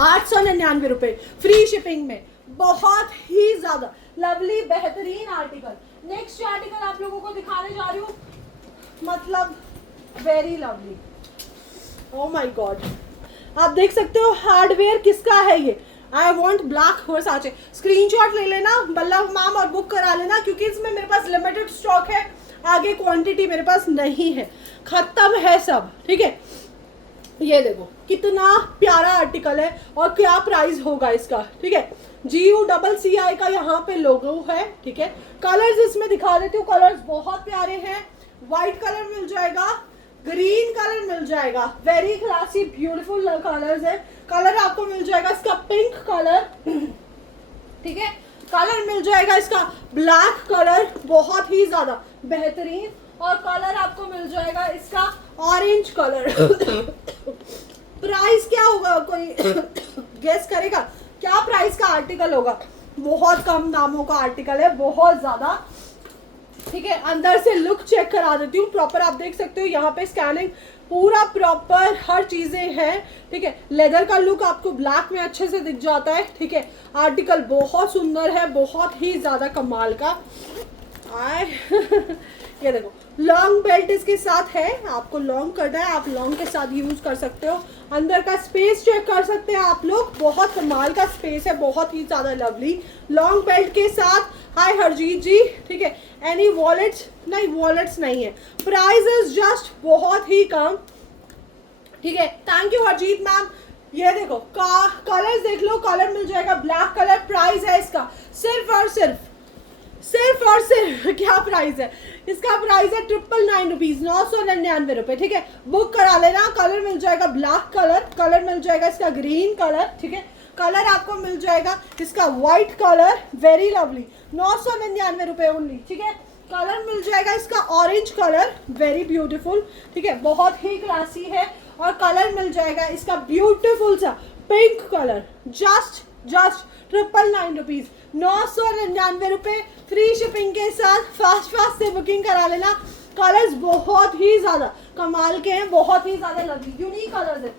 899 रुपए फ्री शिपिंग में, बहुत ही ज्यादा लवली बेहतरीन आर्टिकल। नेक्स्ट आर्टिकल आप लोगों को दिखाने जा रही हूँ, मतलब very lovely, oh my God. आप देख सकते हो हार्डवेयर किसका है ये, I want black Versace. Screenshot ले लेना बल्लभ मैम और बुक करा लेना, क्योंकि इसमें मेरे पास लिमिटेड स्टॉक है, आगे क्वांटिटी मेरे पास नहीं है, खत्म है सब, ठीक है। ये देखो कितना प्यारा आर्टिकल है और क्या प्राइस होगा इसका, ठीक है। GUCCI का यहाँ पे लोगो है, ठीक है। कलर्स इसमें दिखा देती हूँ, कलर्स बहुत प्यारे हैं। व्हाइट कलर मिल जाएगा, ग्रीन कलर मिल जाएगा, वेरी क्लासी ब्यूटीफुल कलर्स है। कलर आपको मिल जाएगा इसका पिंक कलर, ठीक है। कलर मिल जाएगा इसका ब्लैक कलर, बहुत ही ज्यादा बेहतरीन, और कलर आपको मिल जाएगा इसका ऑरेंज कलर। प्राइस क्या होगा, कोई गेस करेगा क्या प्राइस का आर्टिकल होगा? बहुत कम दामों का आर्टिकल है, बहुत ज्यादा, ठीक है। अंदर से लुक चेक करा देती हूँ प्रॉपर, आप देख सकते हो यहाँ पे स्कैनिंग पूरा प्रॉपर हर चीजें हैं, ठीक है। लेदर का लुक आपको ब्लैक में अच्छे से दिख जाता है, ठीक है। आर्टिकल बहुत सुंदर है, बहुत ही ज्यादा कमाल का। आए ये देखो लॉन्ग बेल्ट इसके साथ है, आपको लॉन्ग करना है आप लॉन्ग के साथ यूज कर सकते हो। अंदर का स्पेस चेक कर सकते हैं आप लोग, बहुत कमाल का स्पेस है, बहुत ही ज्यादा लवली लॉन्ग बेल्ट के साथ। हाय हरजीत जी, ठीक है। Any wallets? नहीं, वॉलेट्स नहीं है। प्राइस इज जस्ट बहुत ही कम, ठीक है। Thank you Harjeet ma'am. ये देखो कलर्स देख लो, कलर मिल जाएगा ब्लैक कलर। प्राइस है इसका सिर्फ और सिर्फ क्या प्राइस है इसका? प्राइस है 999 रुपीज, 999 रुपए, ठीक है। बुक करा लेना। कलर मिल जाएगा ब्लैक कलर, कलर मिल जाएगा इसका ग्रीन कलर, ठीक है। कलर आपको मिल जाएगा इसका व्हाइट कलर, वेरी लवली, 999 रुपए ओनली, ठीक है। कलर मिल जाएगा इसका ऑरेंज कलर, वेरी ब्यूटीफुल, ठीक है, बहुत ही क्लासी है। और कलर मिल जाएगा इसका ब्यूटीफुल सा पिंक कलर, जस्ट 999 रुपीज, 999 रुपए फ्री शिपिंग के साथ। फास्ट से बुकिंग करा लेना। कलर्स बहुत ही ज्यादा कमाल के हैं, बहुत ही ज्यादा लवली यूनिक कलर्स है।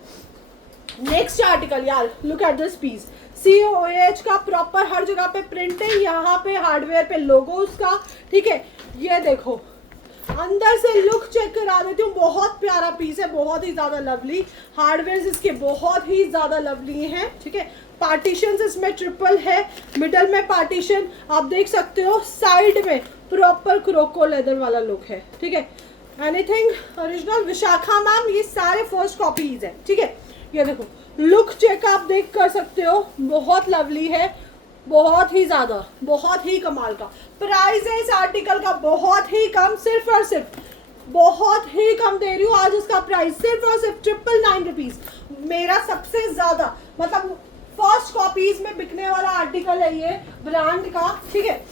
नेक्स्ट आर्टिकल यार, look at this piece, COAH का प्रॉपर हर जगह पे प्रिंट है, यहाँ पे हार्डवेयर पे लोगो उसका, ठीक है। ये देखो अंदर से लुक चेक करा देती हूँ, बहुत प्यारा पीस है, बहुत ही ज्यादा लवली। हार्डवेयर इसके बहुत ही ज्यादा लवली हैं, ठीक है। पार्टीशन इसमें ट्रिपल है, मिडल में पार्टीशन आप देख सकते हो, साइड में प्रॉपर क्रोको लेदर वाला लुक है, ठीक है। एनीथिंग ओरिजिनल विशाखा मैम, ये सारे फर्स्ट कॉपीज है, ठीक है। ये देखो लुक चेक आप देख कर सकते हो, बहुत लवली है, बहुत ही ज्यादा, बहुत ही कमाल का। प्राइस है इस आर्टिकल का बहुत ही कम, सिर्फ और सिर्फ बहुत ही कम दे रही हूँ आज इसका प्राइस, सिर्फ और सिर्फ 999 रुपीज। मेरा सबसे ज्यादा मतलब फर्स्ट कॉपीज में बिकने वाला आर्टिकल है ये ब्रांड का, ठीक है।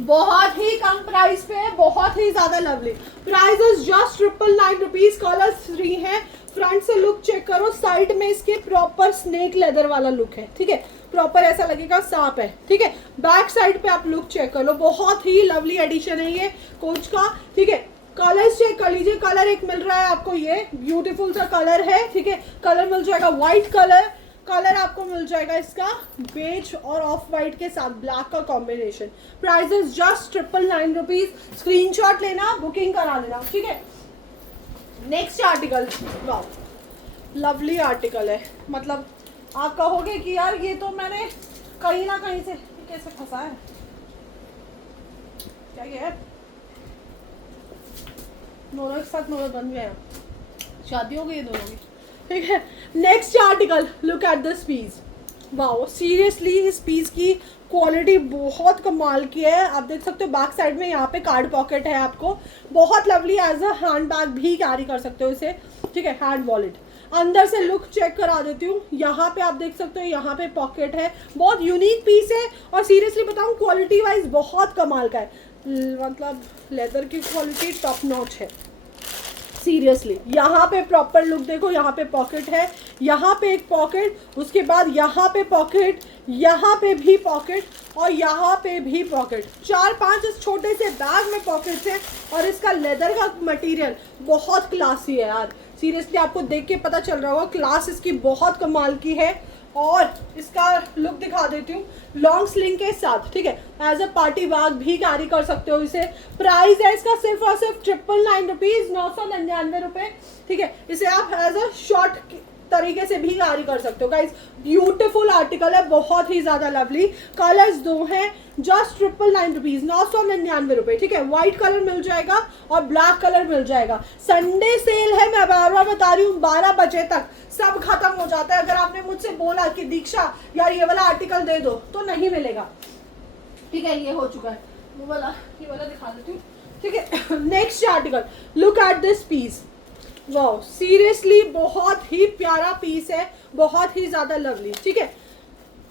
बहुत ही कम प्राइस पे, बहुत ही ज्यादा lovely. Price is just 999 rupees. Colours 3 है। फ्रंट से लुक चेक करो, साइड में इसके प्रॉपर स्नेक लेदर वाला लुक है, ठीक है। प्रॉपर ऐसा लगेगा सांप है, ठीक है। बैक साइड पे आप लुक चेक कर लो, बहुत ही लवली एडिशन है ये कोच का, ठीक है। कलर्स चेक कर लीजिए, कलर एक मिल रहा है आपको, ये ब्यूटीफुल सा कलर है, ठीक है। कलर मिल जाएगा व्हाइट कलर, कलर आपको मिल जाएगा इसका बेज और ऑफ वाइट के साथ ब्लैक का combination. Price is just 999 rupees. Screenshot लेना, बुकिंग करा लेना, ठीक है। Next article, wow lovely article है, मतलब आप कहोगे कि यार ये तो मैंने कहीं ना कहीं से कैसे फंसा है, क्या ये है? दोनों एक साथ नोट बन गया, शादी हो गई दोनों की, ठीक है। Next article, look at this piece, wow seriously इस पीस की क्वालिटी बहुत कमाल की है। आप देख सकते हो बैक साइड में यहाँ पे कार्ड पॉकेट है, आपको बहुत lovely, as a hand bag भी कैरी कर सकते हो इसे, ठीक है, हैंड वॉलेट। अंदर से लुक चेक करा देती हूँ, यहाँ पे आप देख सकते हो, यहाँ पे पॉकेट है, बहुत यूनिक पीस है। और सीरियसली बताऊँ क्वालिटी वाइज बहुत कमाल का है, मतलब लेदर की क्वालिटी टॉप नॉच है सीरियसली। यहाँ पे प्रॉपर लुक देखो, यहाँ पे पॉकेट है, यहाँ पे एक पॉकेट, उसके बाद यहाँ पे पॉकेट, यहाँ पे भी पॉकेट और यहाँ पे भी पॉकेट, 4-5 इस छोटे से बैग में पॉकेट्स हैं। और इसका लेदर का मटेरियल बहुत क्लासी है यार, सीरियसली आपको देख के पता चल रहा होगा, क्लास इसकी बहुत कमाल की है। और इसका लुक दिखा देती हूँ लॉन्ग स्लिंग के साथ, ठीक है। एज अ पार्टी बैग भी कैरी कर सकते हो इसे। प्राइस है इसका सिर्फ और सिर्फ 999 रुपीज़, 999 रुपये, ठीक है। इसे आप एज अ शॉर्ट तरीके से भी कैरी कर सकते हो गाइस। ब्यूटीफुल आर्टिकल है, बहुत ही ज़्यादा लवली। कलर्स दो हैं, जस्ट 999 रुपीज़, 999 रुपये, ठीक है। व्हाइट कलर मिल जाएगा और ब्लैक कलर मिल जाएगा। संडे सेल है, मैं बार बार बता रही हूँ, 12 बजे तक सब खत्म हो जाता है। अगर आपने मुझसे बोला कि दीक्षा यार ये वाला आर्टिकल दे दो, तो नहीं मिलेगा, ठीक है। ये हो चुका है, ये वाला दिखा देती हूँ, ठीक है। Next article, look at this piece, wow seriously बहुत ही प्यारा पीस है, बहुत ही ज़्यादा लवली, ठीक है।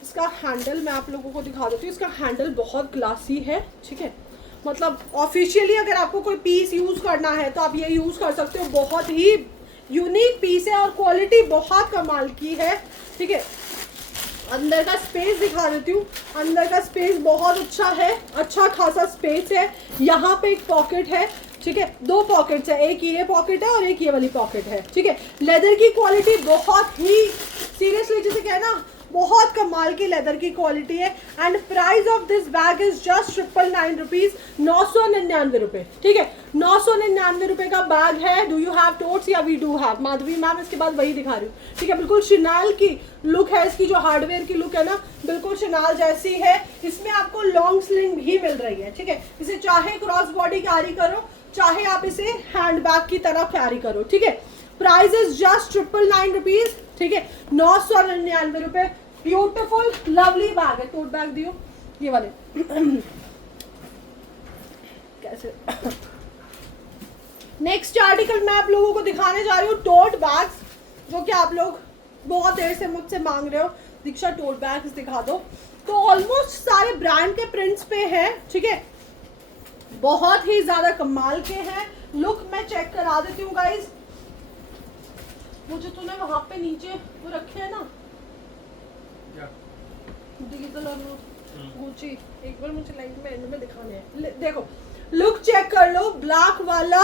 इसका हैंडल मैं आप लोगों को दिखा देती हूँ। इसका हैंडल बहुत ग्लासी है, ठीक है। मतलब ऑफिशियली अगर आपको कोई पीस यूज़ करना है तो आप ये यूज़ कर सकते हो। बहुत ही यूनिक पीस है और क्वालिटी बहुत कमाल की है, ठीक है। अंदर का स्पेस दिखा देती हूँ। अंदर का स्पेस बहुत अच्छा है, अच्छा खासा स्पेस है। यहाँ पे एक पॉकेट है, ठीक है। 2 पॉकेट्स है, एक ये पॉकेट है और एक ये वाली पॉकेट है, ठीक है। लेदर की क्वालिटी बहुत ही सीरियसली जिसे कहना बहुत कमाल की लेदर की क्वालिटी है। And price of this bag is just 999 rupees, 999 रुपये, ठीक है। 999 रुपये का बैग है। Do you have totes? या we do have. Madhavi ma'am इसके बाद वही दिखा रही हूँ, ठीक है। बिल्कुल शिनाल की लुक है इसकी, जो हार्डवेयर की लुक है ना, बिल्कुल शिनाल जैसी है। इसमें आपको लॉन्ग स्लिंग भी मिल रही है, ठीक है। इसे चाहे क्रॉस बॉडी कैरी करो, चाहे आप इसे हैंड बैग की तरह कैरी करो, ठीक है। प्राइस इज जस्ट 999 रुपीज़, ठीक है, 999 रुपये। ब्यूटीफुल लवली बैग है। टोट बैग दियो ये वाले कैसे। नेक्स्ट आर्टिकल मैं आप लोगों को दिखाने जा रही हूँ टोट बैग्स, जो कि आप लोग बहुत देर से मुझसे मांग रहे हो, दीक्षा टोट बैग्स दिखा दो। तो ऑलमोस्ट सारे ब्रांड के प्रिंट्स पे है, ठीक है। बहुत ही ज्यादा कमाल के हैं। लुक मैं चेक करा देती हूँ गाइज। मुझे तूने वहां पे नीचे वो रखे है ना डीजल और गुची, एक बार मुझे लाइट में एंड में दिखाने हैं। देखो लुक चेक कर लो। ब्लैक वाला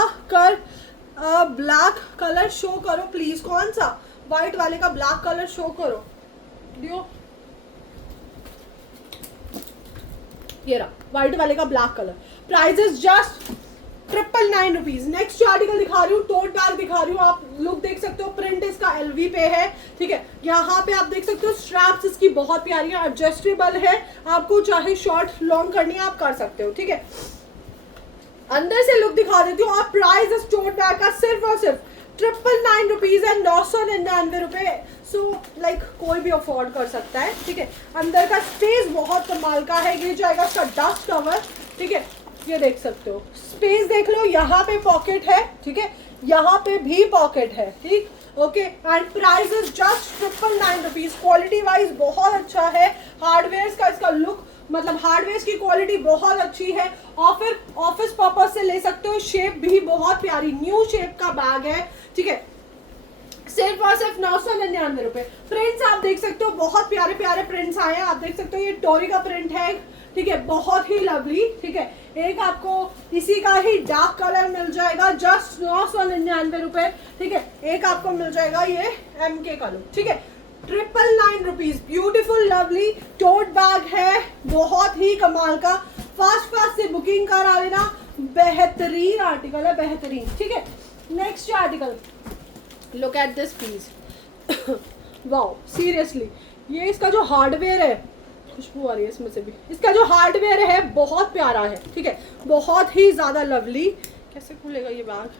ब्लैक कलर शो करो प्लीज। कौन सा? व्हाइट वाले का ब्लैक कलर शो करो दियो। ये रहा व्हाइट वाले का black colour. Price is just 999 rupees. Next article दिखा रही हूँ, टोट बैग दिखा रही हूँ। आप लुक देख सकते हो, प्रिंट इसका एलवी पे है, ठीक है। यहाँ पे आप देख सकते हो स्ट्रैप्स इसकी बहुत प्यारी है, एडजस्टेबल है। आपको चाहे शॉर्ट लॉन्ग करनी है आप कर सकते हो, ठीक है। अंदर से लुक दिखा देती हूँ। आप प्राइस इस टोट बैग का सिर्फ और सिर्फ 999 रुपीज है, 999 रुपये। सो लाइक कोई भी अफोर्ड कर सकता है, ठीक है। अंदर का स्पेस बहुत कमाल का है। ये जाएगा इसका डस्ट कवर, ठीक है। ये देख सकते हो, स्पेस देख लो। यहाँ पे पॉकेट है, ठीक है, यहाँ पे भी पॉकेट है, ठीक, okay. And price is just 999 rupees. Quality wise बहुत अच्छा है। हार्डवेयर का इसका लुक, मतलब हार्डवेयर की क्वालिटी बहुत अच्छी है। ऑफिस पर्पज से ले सकते हो। शेप भी बहुत प्यारी, न्यू शेप का बैग है, ठीक है। सिर्फ और सिर्फ 999 रुपये। प्रिंट्स आप देख सकते हो, बहुत प्यारे प्यारे प्रिंट्स आए हैं। आप देख सकते हो ये टोरी का प्रिंट है, ठीक है, बहुत ही लवली, ठीक है। एक आपको इसी का ही डार्क कलर मिल जाएगा, जस्ट 999 रुपये, ठीक है। एक आपको मिल जाएगा ये MK का लुक, ठीक है, 999 rupees. Beautiful lovely tote bag है, बहुत ही कमाल का। फास्ट से बुकिंग करा लेना। बेहतरीन आर्टिकल है, बेहतरीन, ठीक है। Next article, look at this piece. Wow seriously ये इसका जो हार्डवेयर है, खुशबू आ रही है इसमें से भी। इसका जो हार्डवेयर है बहुत प्यारा है, ठीक है, बहुत ही ज्यादा लवली। कैसे खुलेगा ये बैग?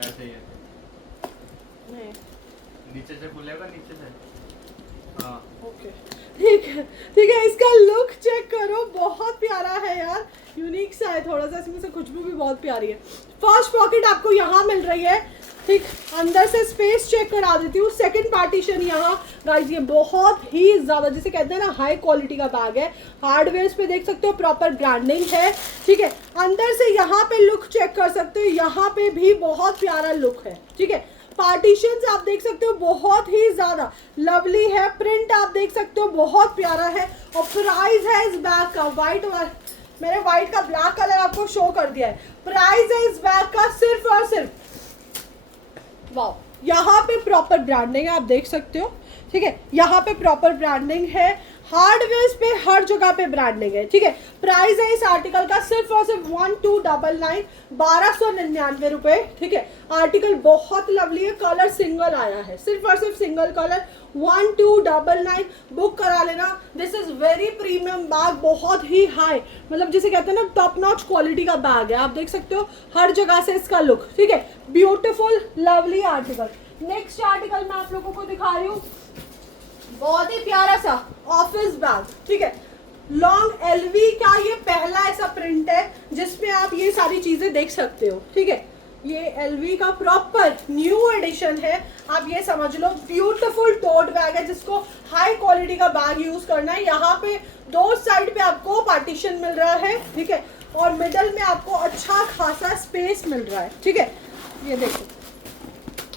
ऐसे ही है, नहीं नीचे से खुलेगा, नीचे से, हाँ ओके, ठीक है, ठीक है। इसका लुक चेक करो, बहुत प्यारा है यार, यूनिक सा है थोड़ा सा। इसमें से खुशबू भी बहुत प्यारी है। फर्स्ट पॉकेट आपको यहाँ मिल रही है, ठीक। अंदर से स्पेस चेक करा देती हूँ। सेकंड पार्टीशन यहाँ गाइस, ये बहुत ही ज़्यादा जिसे कहते हैं ना हाई क्वालिटी का बैग है। हार्डवेयर पे देख सकते हो प्रॉपर ब्रांडिंग है, ठीक है। अंदर से यहाँ पे लुक चेक कर सकते हो, यहाँ पे भी बहुत प्यारा लुक है, ठीक है। पार्टीशंस आप देख सकते हो बहुत ही ज़्यादा लवली है। प्रिंट आप देख सकते हो बहुत प्यारा है। और प्राइस है इस बैग का व्हाइट, मैंने व्हाइट का ब्लैक कलर आपको शो कर दिया है। प्राइस है इस बैग का सिर्फ और सिर्फ, वाओ, यहाँ पे प्रॉपर ब्रांडिंग है, आप देख सकते हो, ठीक है, यहाँ पे प्रॉपर ब्रांडिंग है, हार्डवेयर पे हर जगह पे ब्रांडिंग है, ठीक है। प्राइस है इस आर्टिकल का सिर्फ और सिर्फ 1299, 1299 रुपए, ठीक है। आर्टिकल बहुत लवली है, कलर सिंगल आया है, सिर्फ और सिर्फ सिंगल कलर, 1299 बुक करा लेना। This is very premium bag, बहुत ही हाई, मतलब जिसे कहते हैं ना टॉप नॉच क्वालिटी का बैग है। आप देख सकते हो हर जगह से इसका लुक, ठीक है, beautiful lovely article. Next article मैं आप लोगों को दिखा रही हूँ, बहुत ही प्यारा सा ऑफिस बैग, ठीक है। लॉन्ग एलवी का ये पहला ऐसा प्रिंट है जिसमें आप ये सारी चीजें देख सकते हो, ठीक है। ये एलवी का प्रॉपर न्यू एडिशन है, आप ये समझ लो। ब्यूटीफुल टोट बैग है जिसको हाई क्वालिटी का बैग यूज करना है। यहाँ पे दो साइड पे आपको पार्टीशन मिल रहा है, ठीक है, और मिडल में आपको अच्छा खासा स्पेस मिल रहा है, ठीक है। ये देखो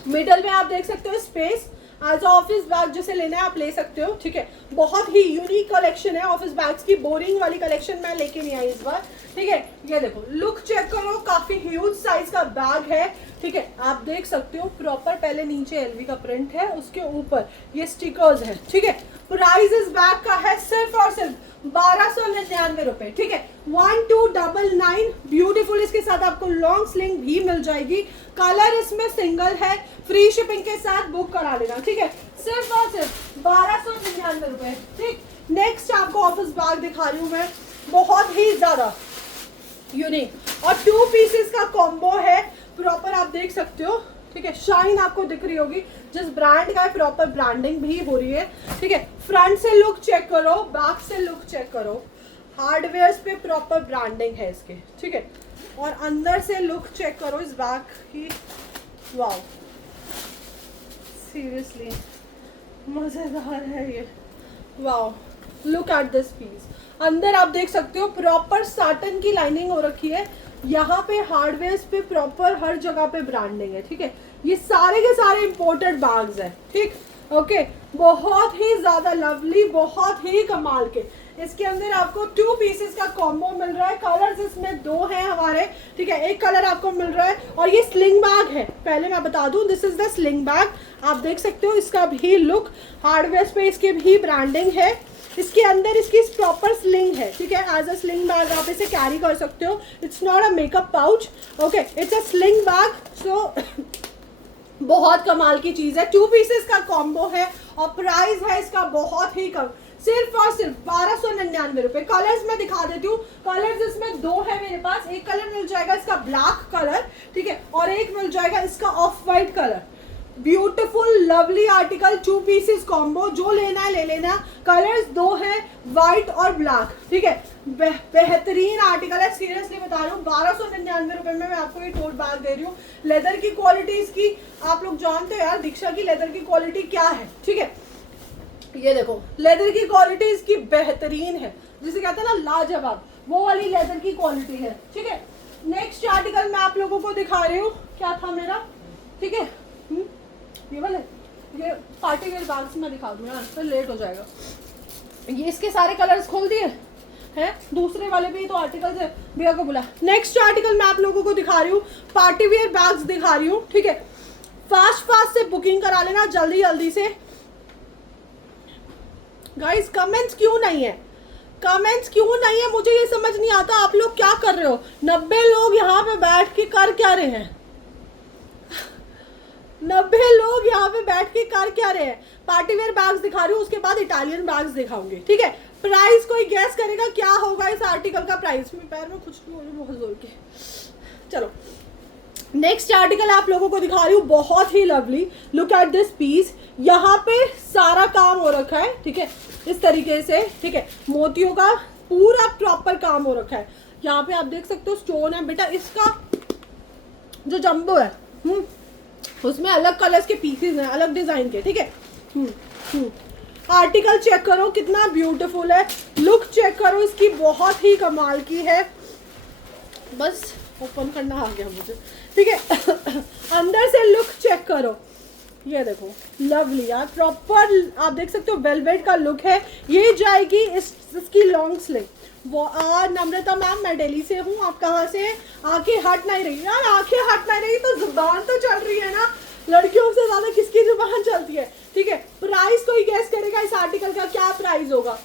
मिडल में आप देख सकते हो स्पेस, एज ऑफिस बैग जैसे लेना है आप ले सकते हो, ठीक है। बहुत ही यूनिक कलेक्शन है ऑफिस बैग्स की, बोरिंग वाली कलेक्शन मैं लेके नहीं आई इस बार, ठीक है। ये देखो लुक चेक करो, काफी ह्यूज साइज का बैग है, ठीक है। आप देख सकते हो प्रॉपर, पहले नीचे एलवी का प्रिंट है, उसके ऊपर ये स्टिकर्स है, ठीक है। प्राइस इस बैग का है सिर्फ और सिर्फ 1299 रुपए, ठीक है, 1299। ब्यूटीफुल, इसके साथ आपको लॉन्ग स्लिंग भी मिल जाएगी, कलर इसमें सिंगल है, फ्री शिपिंग के साथ बुक करा लेना, ठीक है, सिर्फ और सिर्फ 1299 रुपए, ठीक। नेक्स्ट आपको ऑफिस बैग दिखा रही हूँ मैं, बहुत ही ज्यादा यूनिक और 2 पीसेस का कॉम्बो है, प्रॉपर आप देख सकते हो, ठीक है। शाइन आपको दिख रही होगी, जिस ब्रांड का है प्रॉपर ब्रांडिंग भी हो रही है, ठीक है। फ्रंट से लुक चेक करो, बैक से लुक चेक करो, हार्डवेयर पे प्रॉपर ब्रांडिंग है इसके, ठीक है। और अंदर से लुक चेक करो इस बैग की, वाओ सीरियसली मजेदार है ये, wow look at this piece. अंदर आप देख सकते हो प्रॉपर साटन की लाइनिंग हो रखी है, यहाँ पे हार्डवेयर पे प्रॉपर हर जगह पे ब्रांडिंग है, ठीक है। ये सारे के सारे इंपोर्टेड बैग्स हैं, ठीक, ओके। बहुत ही ज्यादा लवली, बहुत ही कमाल के। इसके अंदर आपको 2 पीसेस का कॉम्बो मिल रहा है, कलर्स इसमें 2 हैं हमारे, ठीक है। एक कलर आपको मिल रहा है और ये स्लिंग बैग है, पहले मैं बता दूं this is the sling bag. आप देख सकते हो इसका भी लुक, हार्डवेयर पे इसके भी ब्रांडिंग है, इसके अंदर इसकी प्रॉपर स्लिंग है, ठीक है। एज अ स्लिंग बैग आप इसे कैरी कर सकते हो, it's not a makeup pouch, okay, it's a sling bag. So बहुत कमाल की चीज है, 2 पीसेस का कॉम्बो है और प्राइस है इसका बहुत ही कम, सिर्फ और सिर्फ 1299 रुपए। कलर्स मैं दिखा देती हूँ, कलर्स इसमें 2 है मेरे पास, एक कलर मिल जाएगा इसका ब्लैक कलर, ठीक है, और एक मिल जाएगा इसका of white colour. Beautiful lovely article, 2 pieces combo, जो लेना है ले लेना। कलर्स 2 है, व्हाइट और ब्लैक, ठीक है। बेहतरीन आर्टिकल है, सीरियसली बता रही हूँ, 1299 रुपए में मैं आपको ये टोट बैग दे रही हूँ। लेदर की क्वालिटी इसकी आप लोग जानते हो यार, दीक्षा की लेदर की क्वालिटी क्या है, ठीक है। ये देखो लेदर की क्वालिटी इसकी बेहतरीन है, जिसे कहते हैं ना लाजवाब, वो वाली लेदर की क्वालिटी है, ठीक है। नेक्स्ट आर्टिकल मैं आप लोगों को दिखा रही हूँ, क्या था मेरा, ठीक है, ये वाले, ये पार्टी वेयर बैग्स में दिखा दूँ यार, फिर लेट हो जाएगा। ये इसके सारे कलर्स खोल दिए हैं, दूसरे वाले भी तो आर्टिकल्स है, भैया को बुला। नेक्स्ट आर्टिकल मैं आप लोगों को दिखा रही हूँ, पार्टी वेयर बैग्स दिखा रही हूँ, ठीक है। फास्ट से बुकिंग करा लेना, जल्दी से। गाइस कमेंट्स क्यों नहीं है, कमेंट्स क्यों नहीं है, मुझे ये समझ नहीं आता आप लोग क्या कर रहे हो। 90 लोग यहाँ पे बैठ के कर क्या रहे हैं, 90 लोग यहाँ पे बैठ के कर क्या रहे हैं। पार्टी वेयर बैग्स दिखा रही हूँ, उसके बाद इटालियन बैग्स दिखाऊंगी, ठीक है। प्राइस कोई गैस करेगा क्या होगा इस आर्टिकल का प्राइस, में पैर में कुछ भी हो रही है बहुत जोर के। चलो नेक्स्ट आर्टिकल आप लोगों को दिखा रही हूँ, बहुत ही lovely, look at this piece. यहाँ पे सारा काम हो रखा है, ठीक है, इस तरीके से, ठीक है, मोतियों का पूरा प्रॉपर काम हो रखा है। यहाँ पे आप देख सकते हो स्टोन है बेटा, इसका जो जंबो है उसमें अलग कलर्स के पीसेस हैं, अलग डिजाइन के, ठीक है। आर्टिकल चेक करो कितना ब्यूटीफुल है, लुक चेक करो इसकी, बहुत ही कमाल की है। बस ओपन करना आ गया मुझे, ठीक है। अंदर से लुक चेक करो, ये देखो लवली यार, प्रॉपर आप देख सकते हो वेलवेट का लुक है। ये जाएगी इसकी लॉन्ग स्लीव। वो नम्रता मैम मैं दिल्ली से हूँ, आप कहाँ से हैं? आंखें हट नहीं रही यार, आंखें हट नहीं रही तो जुबान तो चल रही है ना। लड़कियों से ज्यादा किसकी जुबान चलती है, ठीक है। प्राइस कोई गैस करेगा इस आर्टिकल का क्या प्राइस होगा,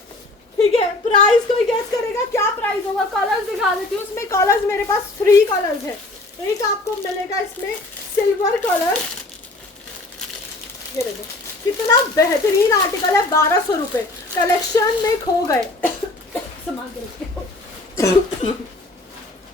ठीक है, प्राइस कोई गैस करेगा क्या प्राइस होगा। कलर्स दिखा देती हूँ, उसमें कलर्स मेरे पास 3 कलर्स है। एक आपको मिलेगा इसमें सिल्वर कलर, ये देखो कितना बेहतरीन आर्टिकल है, 1200 रुपए, कलेक्शन में खो गए। सामान के रखिए।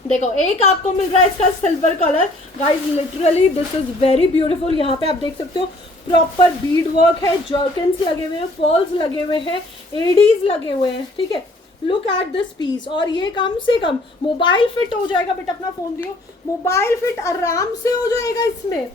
देखो एक आपको मिल रहा है इसका silver colour, guys literally this is very beautiful. यहाँ पे आप देख सकते हो प्रॉपर बीड वर्क है, जर्किन्स लगे हुए हैं, पर्ल्स लगे हुए हैं, एडीज लगे हुए हैं, ठीक है। लुक एट दिस पीस, और ये कम से कम मोबाइल फिट हो जाएगा। बेटा अपना फोन दियो, मोबाइल फिट आराम से हो जाएगा इसमें।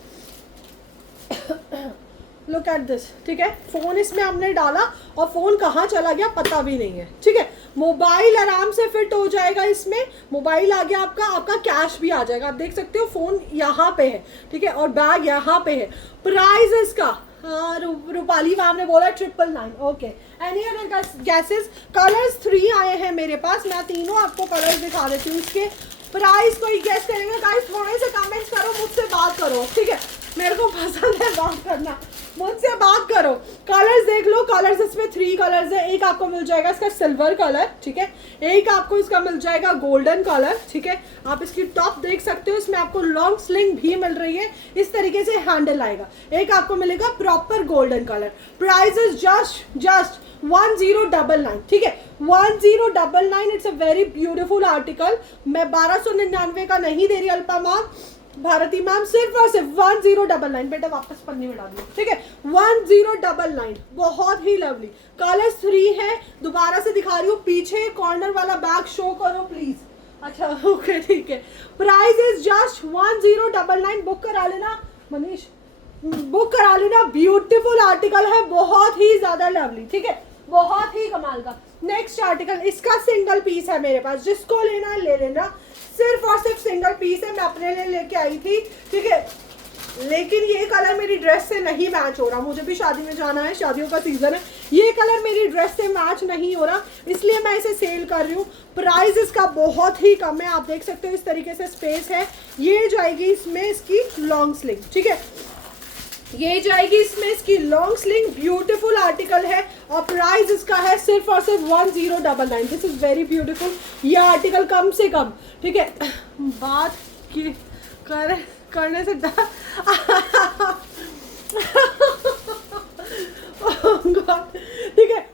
लुक एट दिस, ठीक है, फोन इसमें हमने डाला और फोन कहाँ चला गया पता भी नहीं है, ठीक है। मोबाइल आराम से फिट हो जाएगा इसमें, मोबाइल आ गया आपका, आपका कैश भी आ जाएगा। आप देख सकते हो फोन यहाँ पे है, ठीक है, और बैग यहाँ पे है। प्राइस इसका, हाँ रूपाली मैम ने बोला 999, okay. Any other gases? Colours 3 आए हैं मेरे पास, मैं तीनों आपको कलर्स दिखा देती हूँ। इसके प्राइस कोई गेस करेंगे गाइस? थोड़े से कमेंट्स करो, मुझसे बात करो, ठीक है, मेरे को पसंद है बात करना, मुझसे बात करो। कलर्स देख लो, कलर्स इसमें 3 कलर्स है। एक आपको मिल जाएगा इसका सिल्वर कलर, ठीक है, एक आपको इसका मिल जाएगा गोल्डन कलर, ठीक है। आप इसकी टॉप देख सकते हो, इसमें आपको लॉन्ग स्लिंग भी मिल रही है, इस तरीके से हैंडल आएगा। एक आपको मिलेगा proper golden colour. Price is just 1099, ठीक है, 1099। It's a very beautiful article. मैं 1299 का नहीं दे रही अल्पा मैम, भारती मैम, सिर्फ और सिर्फ 1099। बेटा वापस पन्नी में डाल दो, ठीक है, 1099। बहुत ही लवली कलर्स 3 है। दोबारा से दिखा रही हूँ, पीछे कॉर्नर वाला बैग शो करो प्लीज। अच्छा ओके ठीक है। Price is just 1099। बुक करा लेना मनीष, बुक करा लेना। ब्यूटीफुल आर्टिकल है, बहुत ही ज्यादा लवली, ठीक है, बहुत ही कमाल का। नेक्स्ट आर्टिकल, इसका सिंगल पीस है मेरे पास, जिसको लेना है ले लेना, सिर्फ और सिर्फ सिंगल पीस है। मैं अपने लिए लेके आई थी, ठीक है, लेकिन ये कलर मेरी ड्रेस से नहीं मैच हो रहा। मुझे भी शादी में जाना है, शादियों का सीजन है, ये कलर मेरी ड्रेस से मैच नहीं हो रहा, इसलिए मैं इसे सेल कर रही हूँ। प्राइस इसका बहुत ही कम है, आप देख सकते हो इस तरीके से स्पेस है। ये जाएगी इसमें इसकी लॉन्ग स्लिंग, ठीक है, ये जाएगी इसमें इसकी लॉन्ग स्लिंग। ब्यूटीफुल आर्टिकल है और प्राइस इसका है सिर्फ और सिर्फ 1099। This is very beautiful. ये आर्टिकल कम से कम, ठीक है, बात की करने से ठीक है।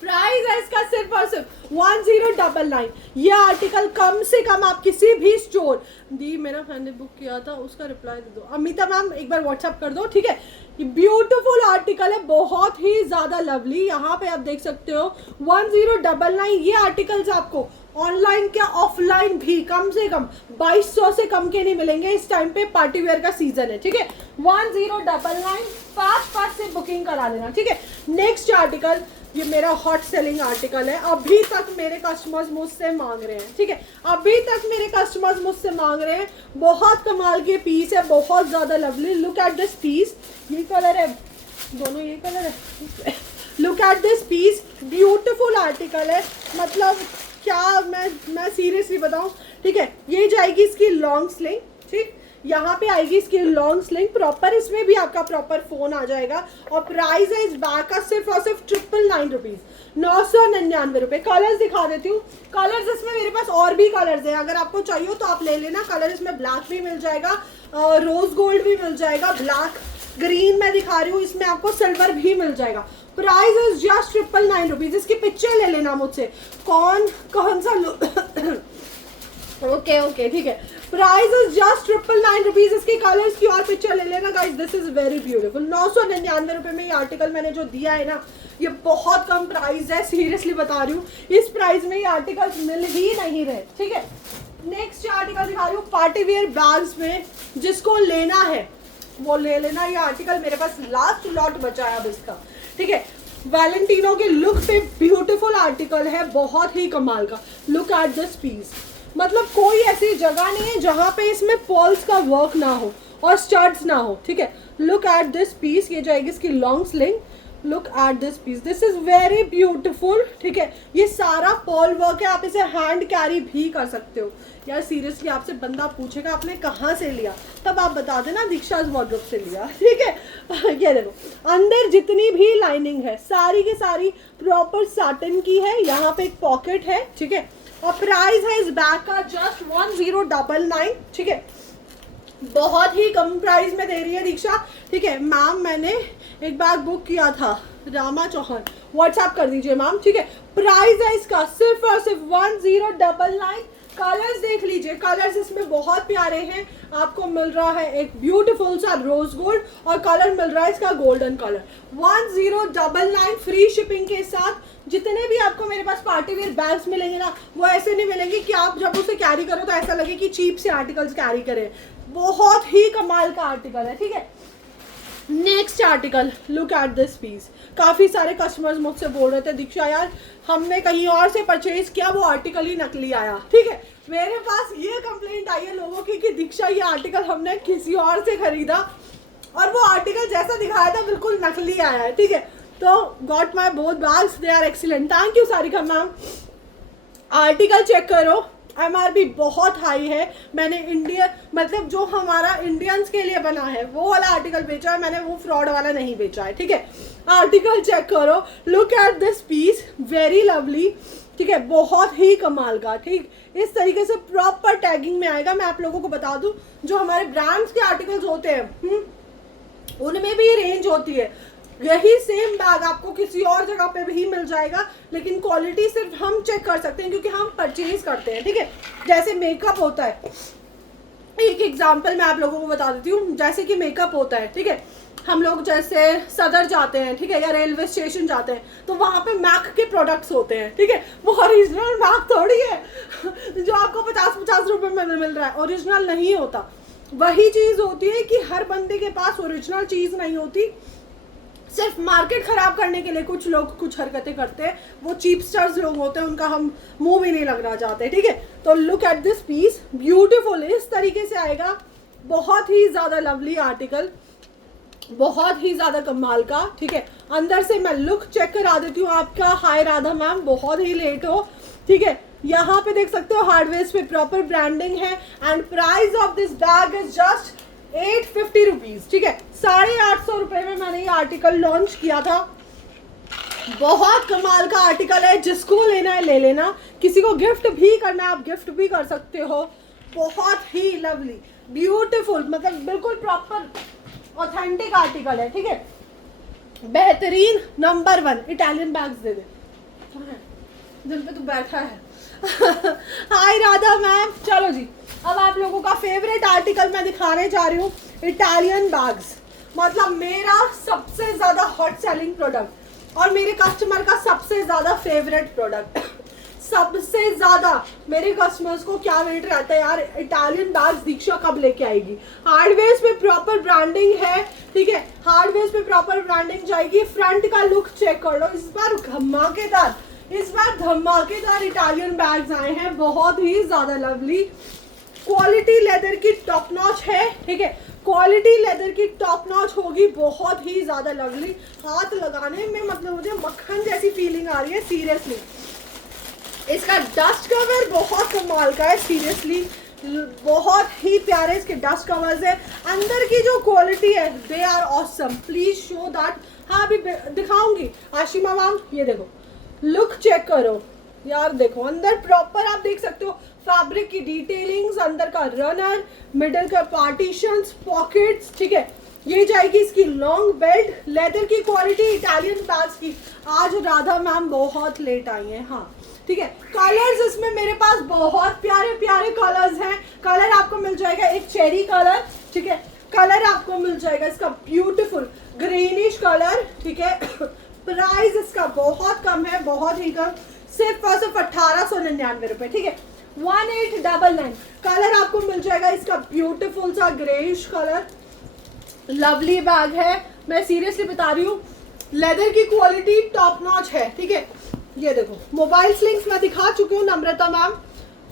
प्राइस है इसका सिर्फ और सिर्फ 1099। ये आर्टिकल कम से कम आप किसी भी स्टोर, दी मेरा फ्रेंड ने बुक किया था उसका रिप्लाई दे दो, अमिता मैम एक बार व्हाट्सएप कर दो, ठीक है। ये ब्यूटीफुल आर्टिकल है, बहुत ही ज्यादा लवली। यहाँ पे आप देख सकते हो 1099। ये आर्टिकल्स आपको ऑनलाइन क्या ऑफलाइन भी कम से कम 2200 से कम के नहीं मिलेंगे। इस टाइम पे पार्टी वेयर का सीजन है, ठीक है। 1099 फास्ट से बुकिंग करा लेना, ठीक है। नेक्स्ट आर्टिकल, ये मेरा हॉट सेलिंग आर्टिकल है, अभी तक मेरे कस्टमर्स मुझसे मांग रहे हैं, ठीक है, अभी तक मेरे कस्टमर्स मुझसे मांग रहे हैं। बहुत कमाल के पीस है, बहुत ज्यादा lovely. Look at this piece, ये कलर है, दोनों ये कलर है। Look at this piece, beautiful article है, मतलब क्या मैं सीरियसली बताऊं, ठीक है। ये जाएगी इसकी लॉन्ग स्लिंग, ठीक, यहाँ पे आएगी इसकी लॉन्ग स्लिंग प्रॉपर, इसमें भी आपका प्रॉपर फोन आ जाएगा। और प्राइस है इस बैग का सिर्फ और सिर्फ 999 रुपीज, 999 रुपए। कलर्स दिखा देती हूँ, कलर्स इसमें मेरे पास और भी कलर्स हैं, अगर आपको चाहिए तो आप ले लेना। कलर इसमें ब्लैक भी मिल जाएगा, रोज गोल्ड भी मिल जाएगा, ब्लैक ग्रीन मैं दिखा रही हूँ, इसमें आपको सिल्वर भी मिल जाएगा। Price is just 999 rupees. इसकी पिक्चर ले लेना मुझसे, कौन सा ओके ठीक है। Price is just 999 rupees. इसके कलर्स की और पिक्चर ले लेना guys, this is very beautiful. 999 रुपए में ये आर्टिकल मैंने जो दिया है ना, ये बहुत कम प्राइस है, सीरियसली बता रही हूँ। इस प्राइस में ये आर्टिकल्स मिल ही नहीं रहे, ठीक है। नेक्स्ट आर्टिकल दिखा रही हूँ पार्टी वेयर बैग्स में, जिसको लेना है वो ले लेना। ये आर्टिकल मेरे पास लास्ट लॉट बचा है अब इसका, ठीक है। वैलेंटिनो के लुक पे ब्यूटीफुल आर्टिकल है, बहुत ही कमाल का। लुक एट दिस पीस, मतलब कोई ऐसी जगह नहीं है जहाँ पे इसमें पर्ल्स का वर्क ना हो और स्टड्स ना हो, ठीक है। लुक एट दिस पीस, ये जाएगी इसकी long sling, look at this piece, this is very beautiful, ठीक है। ये सारा पर्ल वर्क है, आप इसे हैंड कैरी भी कर सकते हो। यार सीरियसली आपसे बंदा पूछेगा आपने कहाँ से लिया, तब आप बता देना दीक्षाज वार्डरोब से लिया, ठीक है। ये देखो अंदर जितनी भी लाइनिंग है सारी की सारी प्रॉपर साटन की है। यहाँ पे एक पॉकेट है, ठीक है। और प्राइस है इस बैग का जस्ट 1099, ठीक है। बहुत ही कम प्राइस में दे रही है दीक्षा, ठीक है। मैम मैंने एक बैग बुक किया था, रामा चौहान, व्हाट्सएप कर दीजिए मैम, ठीक है। प्राइस है इसका सिर्फ और सिर्फ 1099। कलर्स देख लीजिए, कलर्स इसमें बहुत प्यारे हैं। आपको मिल रहा है एक ब्यूटीफुल सा रोज गोल्ड और कलर मिल रहा है इसका गोल्डन कलर। 1099 फ्री शिपिंग के साथ। जितने भी आपको मेरे पास पार्टी वेयर बैग्स मिलेंगे ना, वो ऐसे नहीं मिलेंगे कि आप जब उसे कैरी करो तो ऐसा लगे कि चीप से आर्टिकल्स कैरी करें। बहुत ही कमाल का आर्टिकल है, ठीक है। Next article, look at this piece. काफ़ी सारे कस्टमर्स मुझसे बोल रहे थे दीक्षा यार हमने कहीं और से परचेज किया, वो आर्टिकल ही नकली आया, ठीक है। मेरे पास ये कंप्लेंट आई है लोगों की कि दीक्षा ये आर्टिकल हमने किसी और से खरीदा और वो आर्टिकल जैसा दिखाया था बिल्कुल नकली आया है, ठीक है। तो got my both bags, they are excellent. Thank you Sarika ma'am. Article check करो, MRP बहुत हाई है। मैंने इंडिया मतलब जो हमारा इंडियंस के लिए बना है वो वाला आर्टिकल बेचा है मैंने, वो फ्रॉड वाला नहीं बेचा है, ठीक है। आर्टिकल चेक करो, look at this piece, very lovely, ठीक है। बहुत ही कमाल का, ठीक। इस तरीके से प्रॉपर टैगिंग में आएगा। मैं आप लोगों को बता दूं जो हमारे ब्रांड्स के आर्टिकल्स होते हैं उनमें भी रेंज होती है। यही सेम बैग आपको किसी और जगह पे भी मिल जाएगा, लेकिन क्वालिटी सिर्फ हम चेक कर सकते हैं क्योंकि हम परचेज करते हैं, ठीक है। जैसे मेकअप होता है, एक एग्जांपल मैं आप लोगों को बता देती हूँ। जैसे कि मेकअप होता है, ठीक है, हम लोग जैसे सदर जाते हैं, ठीक है, या रेलवे स्टेशन जाते हैं तो वहाँ पे मैक के प्रोडक्ट्स होते हैं, ठीक है। वो ओरिजिनल मैक थोड़ी है जो आपको 50-50 रुपए में मिल रहा है, ओरिजिनल नहीं होता। वही चीज़ होती है कि हर बंदे के पास ओरिजिनल चीज़ नहीं होती। सिर्फ मार्केट खराब करने के लिए कुछ लोग कुछ हरकतें करते हैं, वो चीपस्टर्स लोग होते हैं, उनका हम मुंह भी नहीं लगना चाहते, ठीक है। तो look at this piece, beautiful इस तरीके से आएगा। बहुत ही ज़्यादा लवली आर्टिकल, बहुत ही ज़्यादा कमाल का, ठीक है। अंदर से मैं लुक चेक करा देती हूँ आपका। हाय राधा मैम, बहुत ही लेट हो, ठीक है। यहाँ पे देख सकते हो हार्डवेयर पे प्रॉपर ब्रांडिंग है and price of this bag is just 850 rupees, ठीक है। 850 रुपए में मैंने ये आर्टिकल लॉन्च किया था। बहुत कमाल का आर्टिकल है, जिसको लेना है ले लेना, किसी को गिफ्ट भी करना है आप गिफ्ट भी कर सकते हो। बहुत ही लवली ब्यूटीफुल, मतलब बिल्कुल प्रॉपर ऑथेंटिक आर्टिकल है, ठीक है। बेहतरीन नंबर 1 इटालियन बैग्स दे दे जिन पे तू बैठा है। हाय राधा मैम, चलो जी अब आप लोगों का फेवरेट आर्टिकल मैं दिखाने जा रही हूँ, इटालियन बैग्स। मतलब मेरा सबसे ज्यादा हॉट सेलिंग प्रोडक्ट और मेरे कस्टमर का सबसे ज्यादा फेवरेट प्रोडक्ट। सबसे ज्यादा मेरे कस्टमर्स को क्या वेट रहता है यार, इटालियन बैग्स दीक्षा कब लेके आएगी। हार्डवेयर पे प्रॉपर ब्रांडिंग है, ठीक है, हार्डवेयर पे प्रॉपर ब्रांडिंग जाएगी। फ्रंट का लुक चेक कर लो, इस बार धमाकेदार इटालियन बैग्स आए हैं, बहुत ही ज्यादा लवली। क्वालिटी लेदर की टॉप नॉच है, ठीक है, क्वालिटी लेदर की टॉप नॉच होगी, बहुत ही ज्यादा लवली। हाथ लगाने में मतलब मुझे मक्खन जैसी फीलिंग आ रही है सीरियसली। इसका डस्ट कवर बहुत कमाल का है, सीरियसली बहुत ही प्यारे इसके डस्ट कवर्स है। अंदर की जो क्वालिटी है they are awesome, please show that. हाँ अभी दिखाऊंगी आशिमा मैम, ये देखो लुक चेक करो यार, देखो अंदर प्रॉपर आप देख सकते हो फैब्रिक की डिटेलिंग्स, अंदर का रनर, मिडल का पार्टीशंस, पॉकेट्स, ठीक है। ये जाएगी इसकी लॉन्ग बेल्ट, लेदर की क्वालिटी इटालियन बैग्स की। आज राधा मैम बहुत लेट आई हैं, हाँ ठीक है। कलर्स इसमें मेरे पास बहुत प्यारे प्यारे कलर्स हैं। कलर आपको मिल जाएगा एक चेरी कलर, ठीक है, कलर आपको मिल जाएगा इसका ब्यूटीफुल ग्रीनिश कलर, ठीक है। प्राइस इसका बहुत कम है, बहुत ही कम, सिर्फ और सिर्फ 1899 रुपए, ठीक है, 1899। कलर आपको मिल जाएगा इसका ब्यूटीफुल सा ग्रेइश कलर। लवली बैग है, मैं सीरियसली बता रही हूँ, लेदर की क्वालिटी टॉप नॉच है, ठीक है। ये देखो मोबाइल स्लिंग्स मैं दिखा चुकी हूँ नम्रता मैम,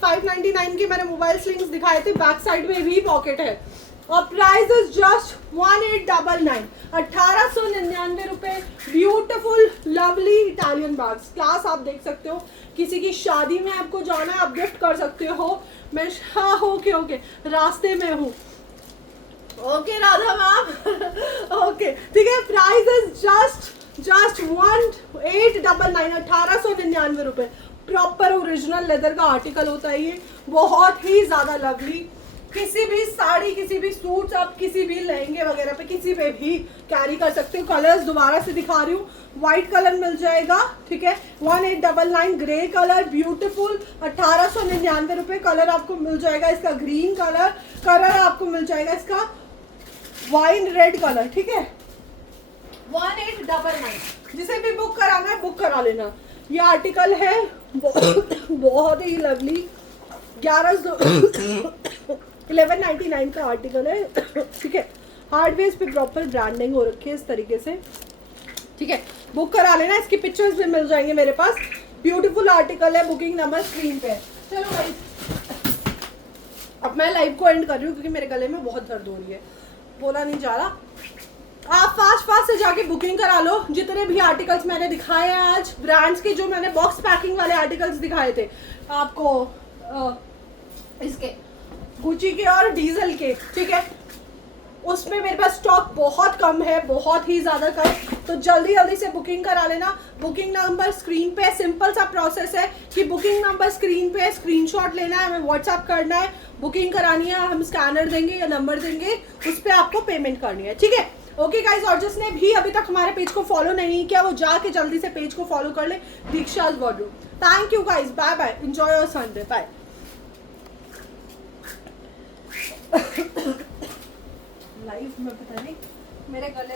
599 के मैंने मोबाइल स्लिंग्स दिखाए थे। बैक साइड में भी पॉकेट है, और प्राइस इज जस्ट 1899, 1899 रुपए। Beautiful lovely Italian bags, class आप देख सकते हो। किसी की शादी में आपको जाना है, आप गिफ्ट कर सकते हो। मैं हाँ ओके रास्ते में हूँ। ओके राधा मैम ओके ठीक है। प्राइस इज जस्ट 1899, 1899 रुपए। प्रॉपर ओरिजिनल लेदर का आर्टिकल होता है ये, बहुत ही ज्यादा लवली। किसी भी साड़ी, किसी भी सूट्स, आप किसी भी लहंगे वगैरह पे किसी पे भी कैरी कर सकते हो। कलर्स दोबारा से दिखा रही हूँ। व्हाइट कलर मिल जाएगा, ठीक है 1899। ग्रे कलर ब्यूटीफुल 1899 रुपए। कलर आपको मिल जाएगा इसका ग्रीन कलर, कलर आपको मिल जाएगा इसका वाइन रेड कलर, ठीक है 1899। जिसे भी बुक कराना है बुक करा लेना। ये आर्टिकल है बहुत ही लवली। 1199 का आर्टिकल है, ठीक है। हार्डवेयर पे प्रॉपर ब्रांडिंग हो रखी है इस तरीके से, ठीक है। बुक करा लेना, इसकी पिक्चर्स भी मिल जाएंगे मेरे पास। ब्यूटीफुल आर्टिकल है, बुकिंग नंबर स्क्रीन पे है। चलो भाई अब मैं लाइव को एंड कर रही हूँ क्योंकि मेरे गले में बहुत दर्द हो रही है, बोला नहीं जा रहा। आप फास्ट से जाके बुकिंग करा लो। जितने भी आर्टिकल्स मैंने दिखाए हैं आज, ब्रांड्स के जो मैंने बॉक्स पैकिंग वाले आर्टिकल्स दिखाए थे आपको, इसके गुची के और डीजल के, ठीक है, उसमें मेरे पास स्टॉक बहुत कम है, बहुत ही ज़्यादा कम। तो जल्दी से बुकिंग करा लेना। बुकिंग नंबर स्क्रीन पे, सिंपल सा प्रोसेस है कि बुकिंग नंबर स्क्रीन पे स्क्रीनशॉट लेना है, हमें व्हाट्सअप करना है, बुकिंग करानी है, हम स्कैनर देंगे या नंबर देंगे, उस पर आपको पेमेंट करनी है, ठीक है। ओके गाइज, और जिसने भी अभी तक हमारे पेज को फॉलो नहीं किया वो जाके जल्दी से पेज को फॉलो कर ले, Diksha's wardrobe. Thank you guys, bye bye, enjoy your Sunday, bye. Life में पता नहीं मेरे गले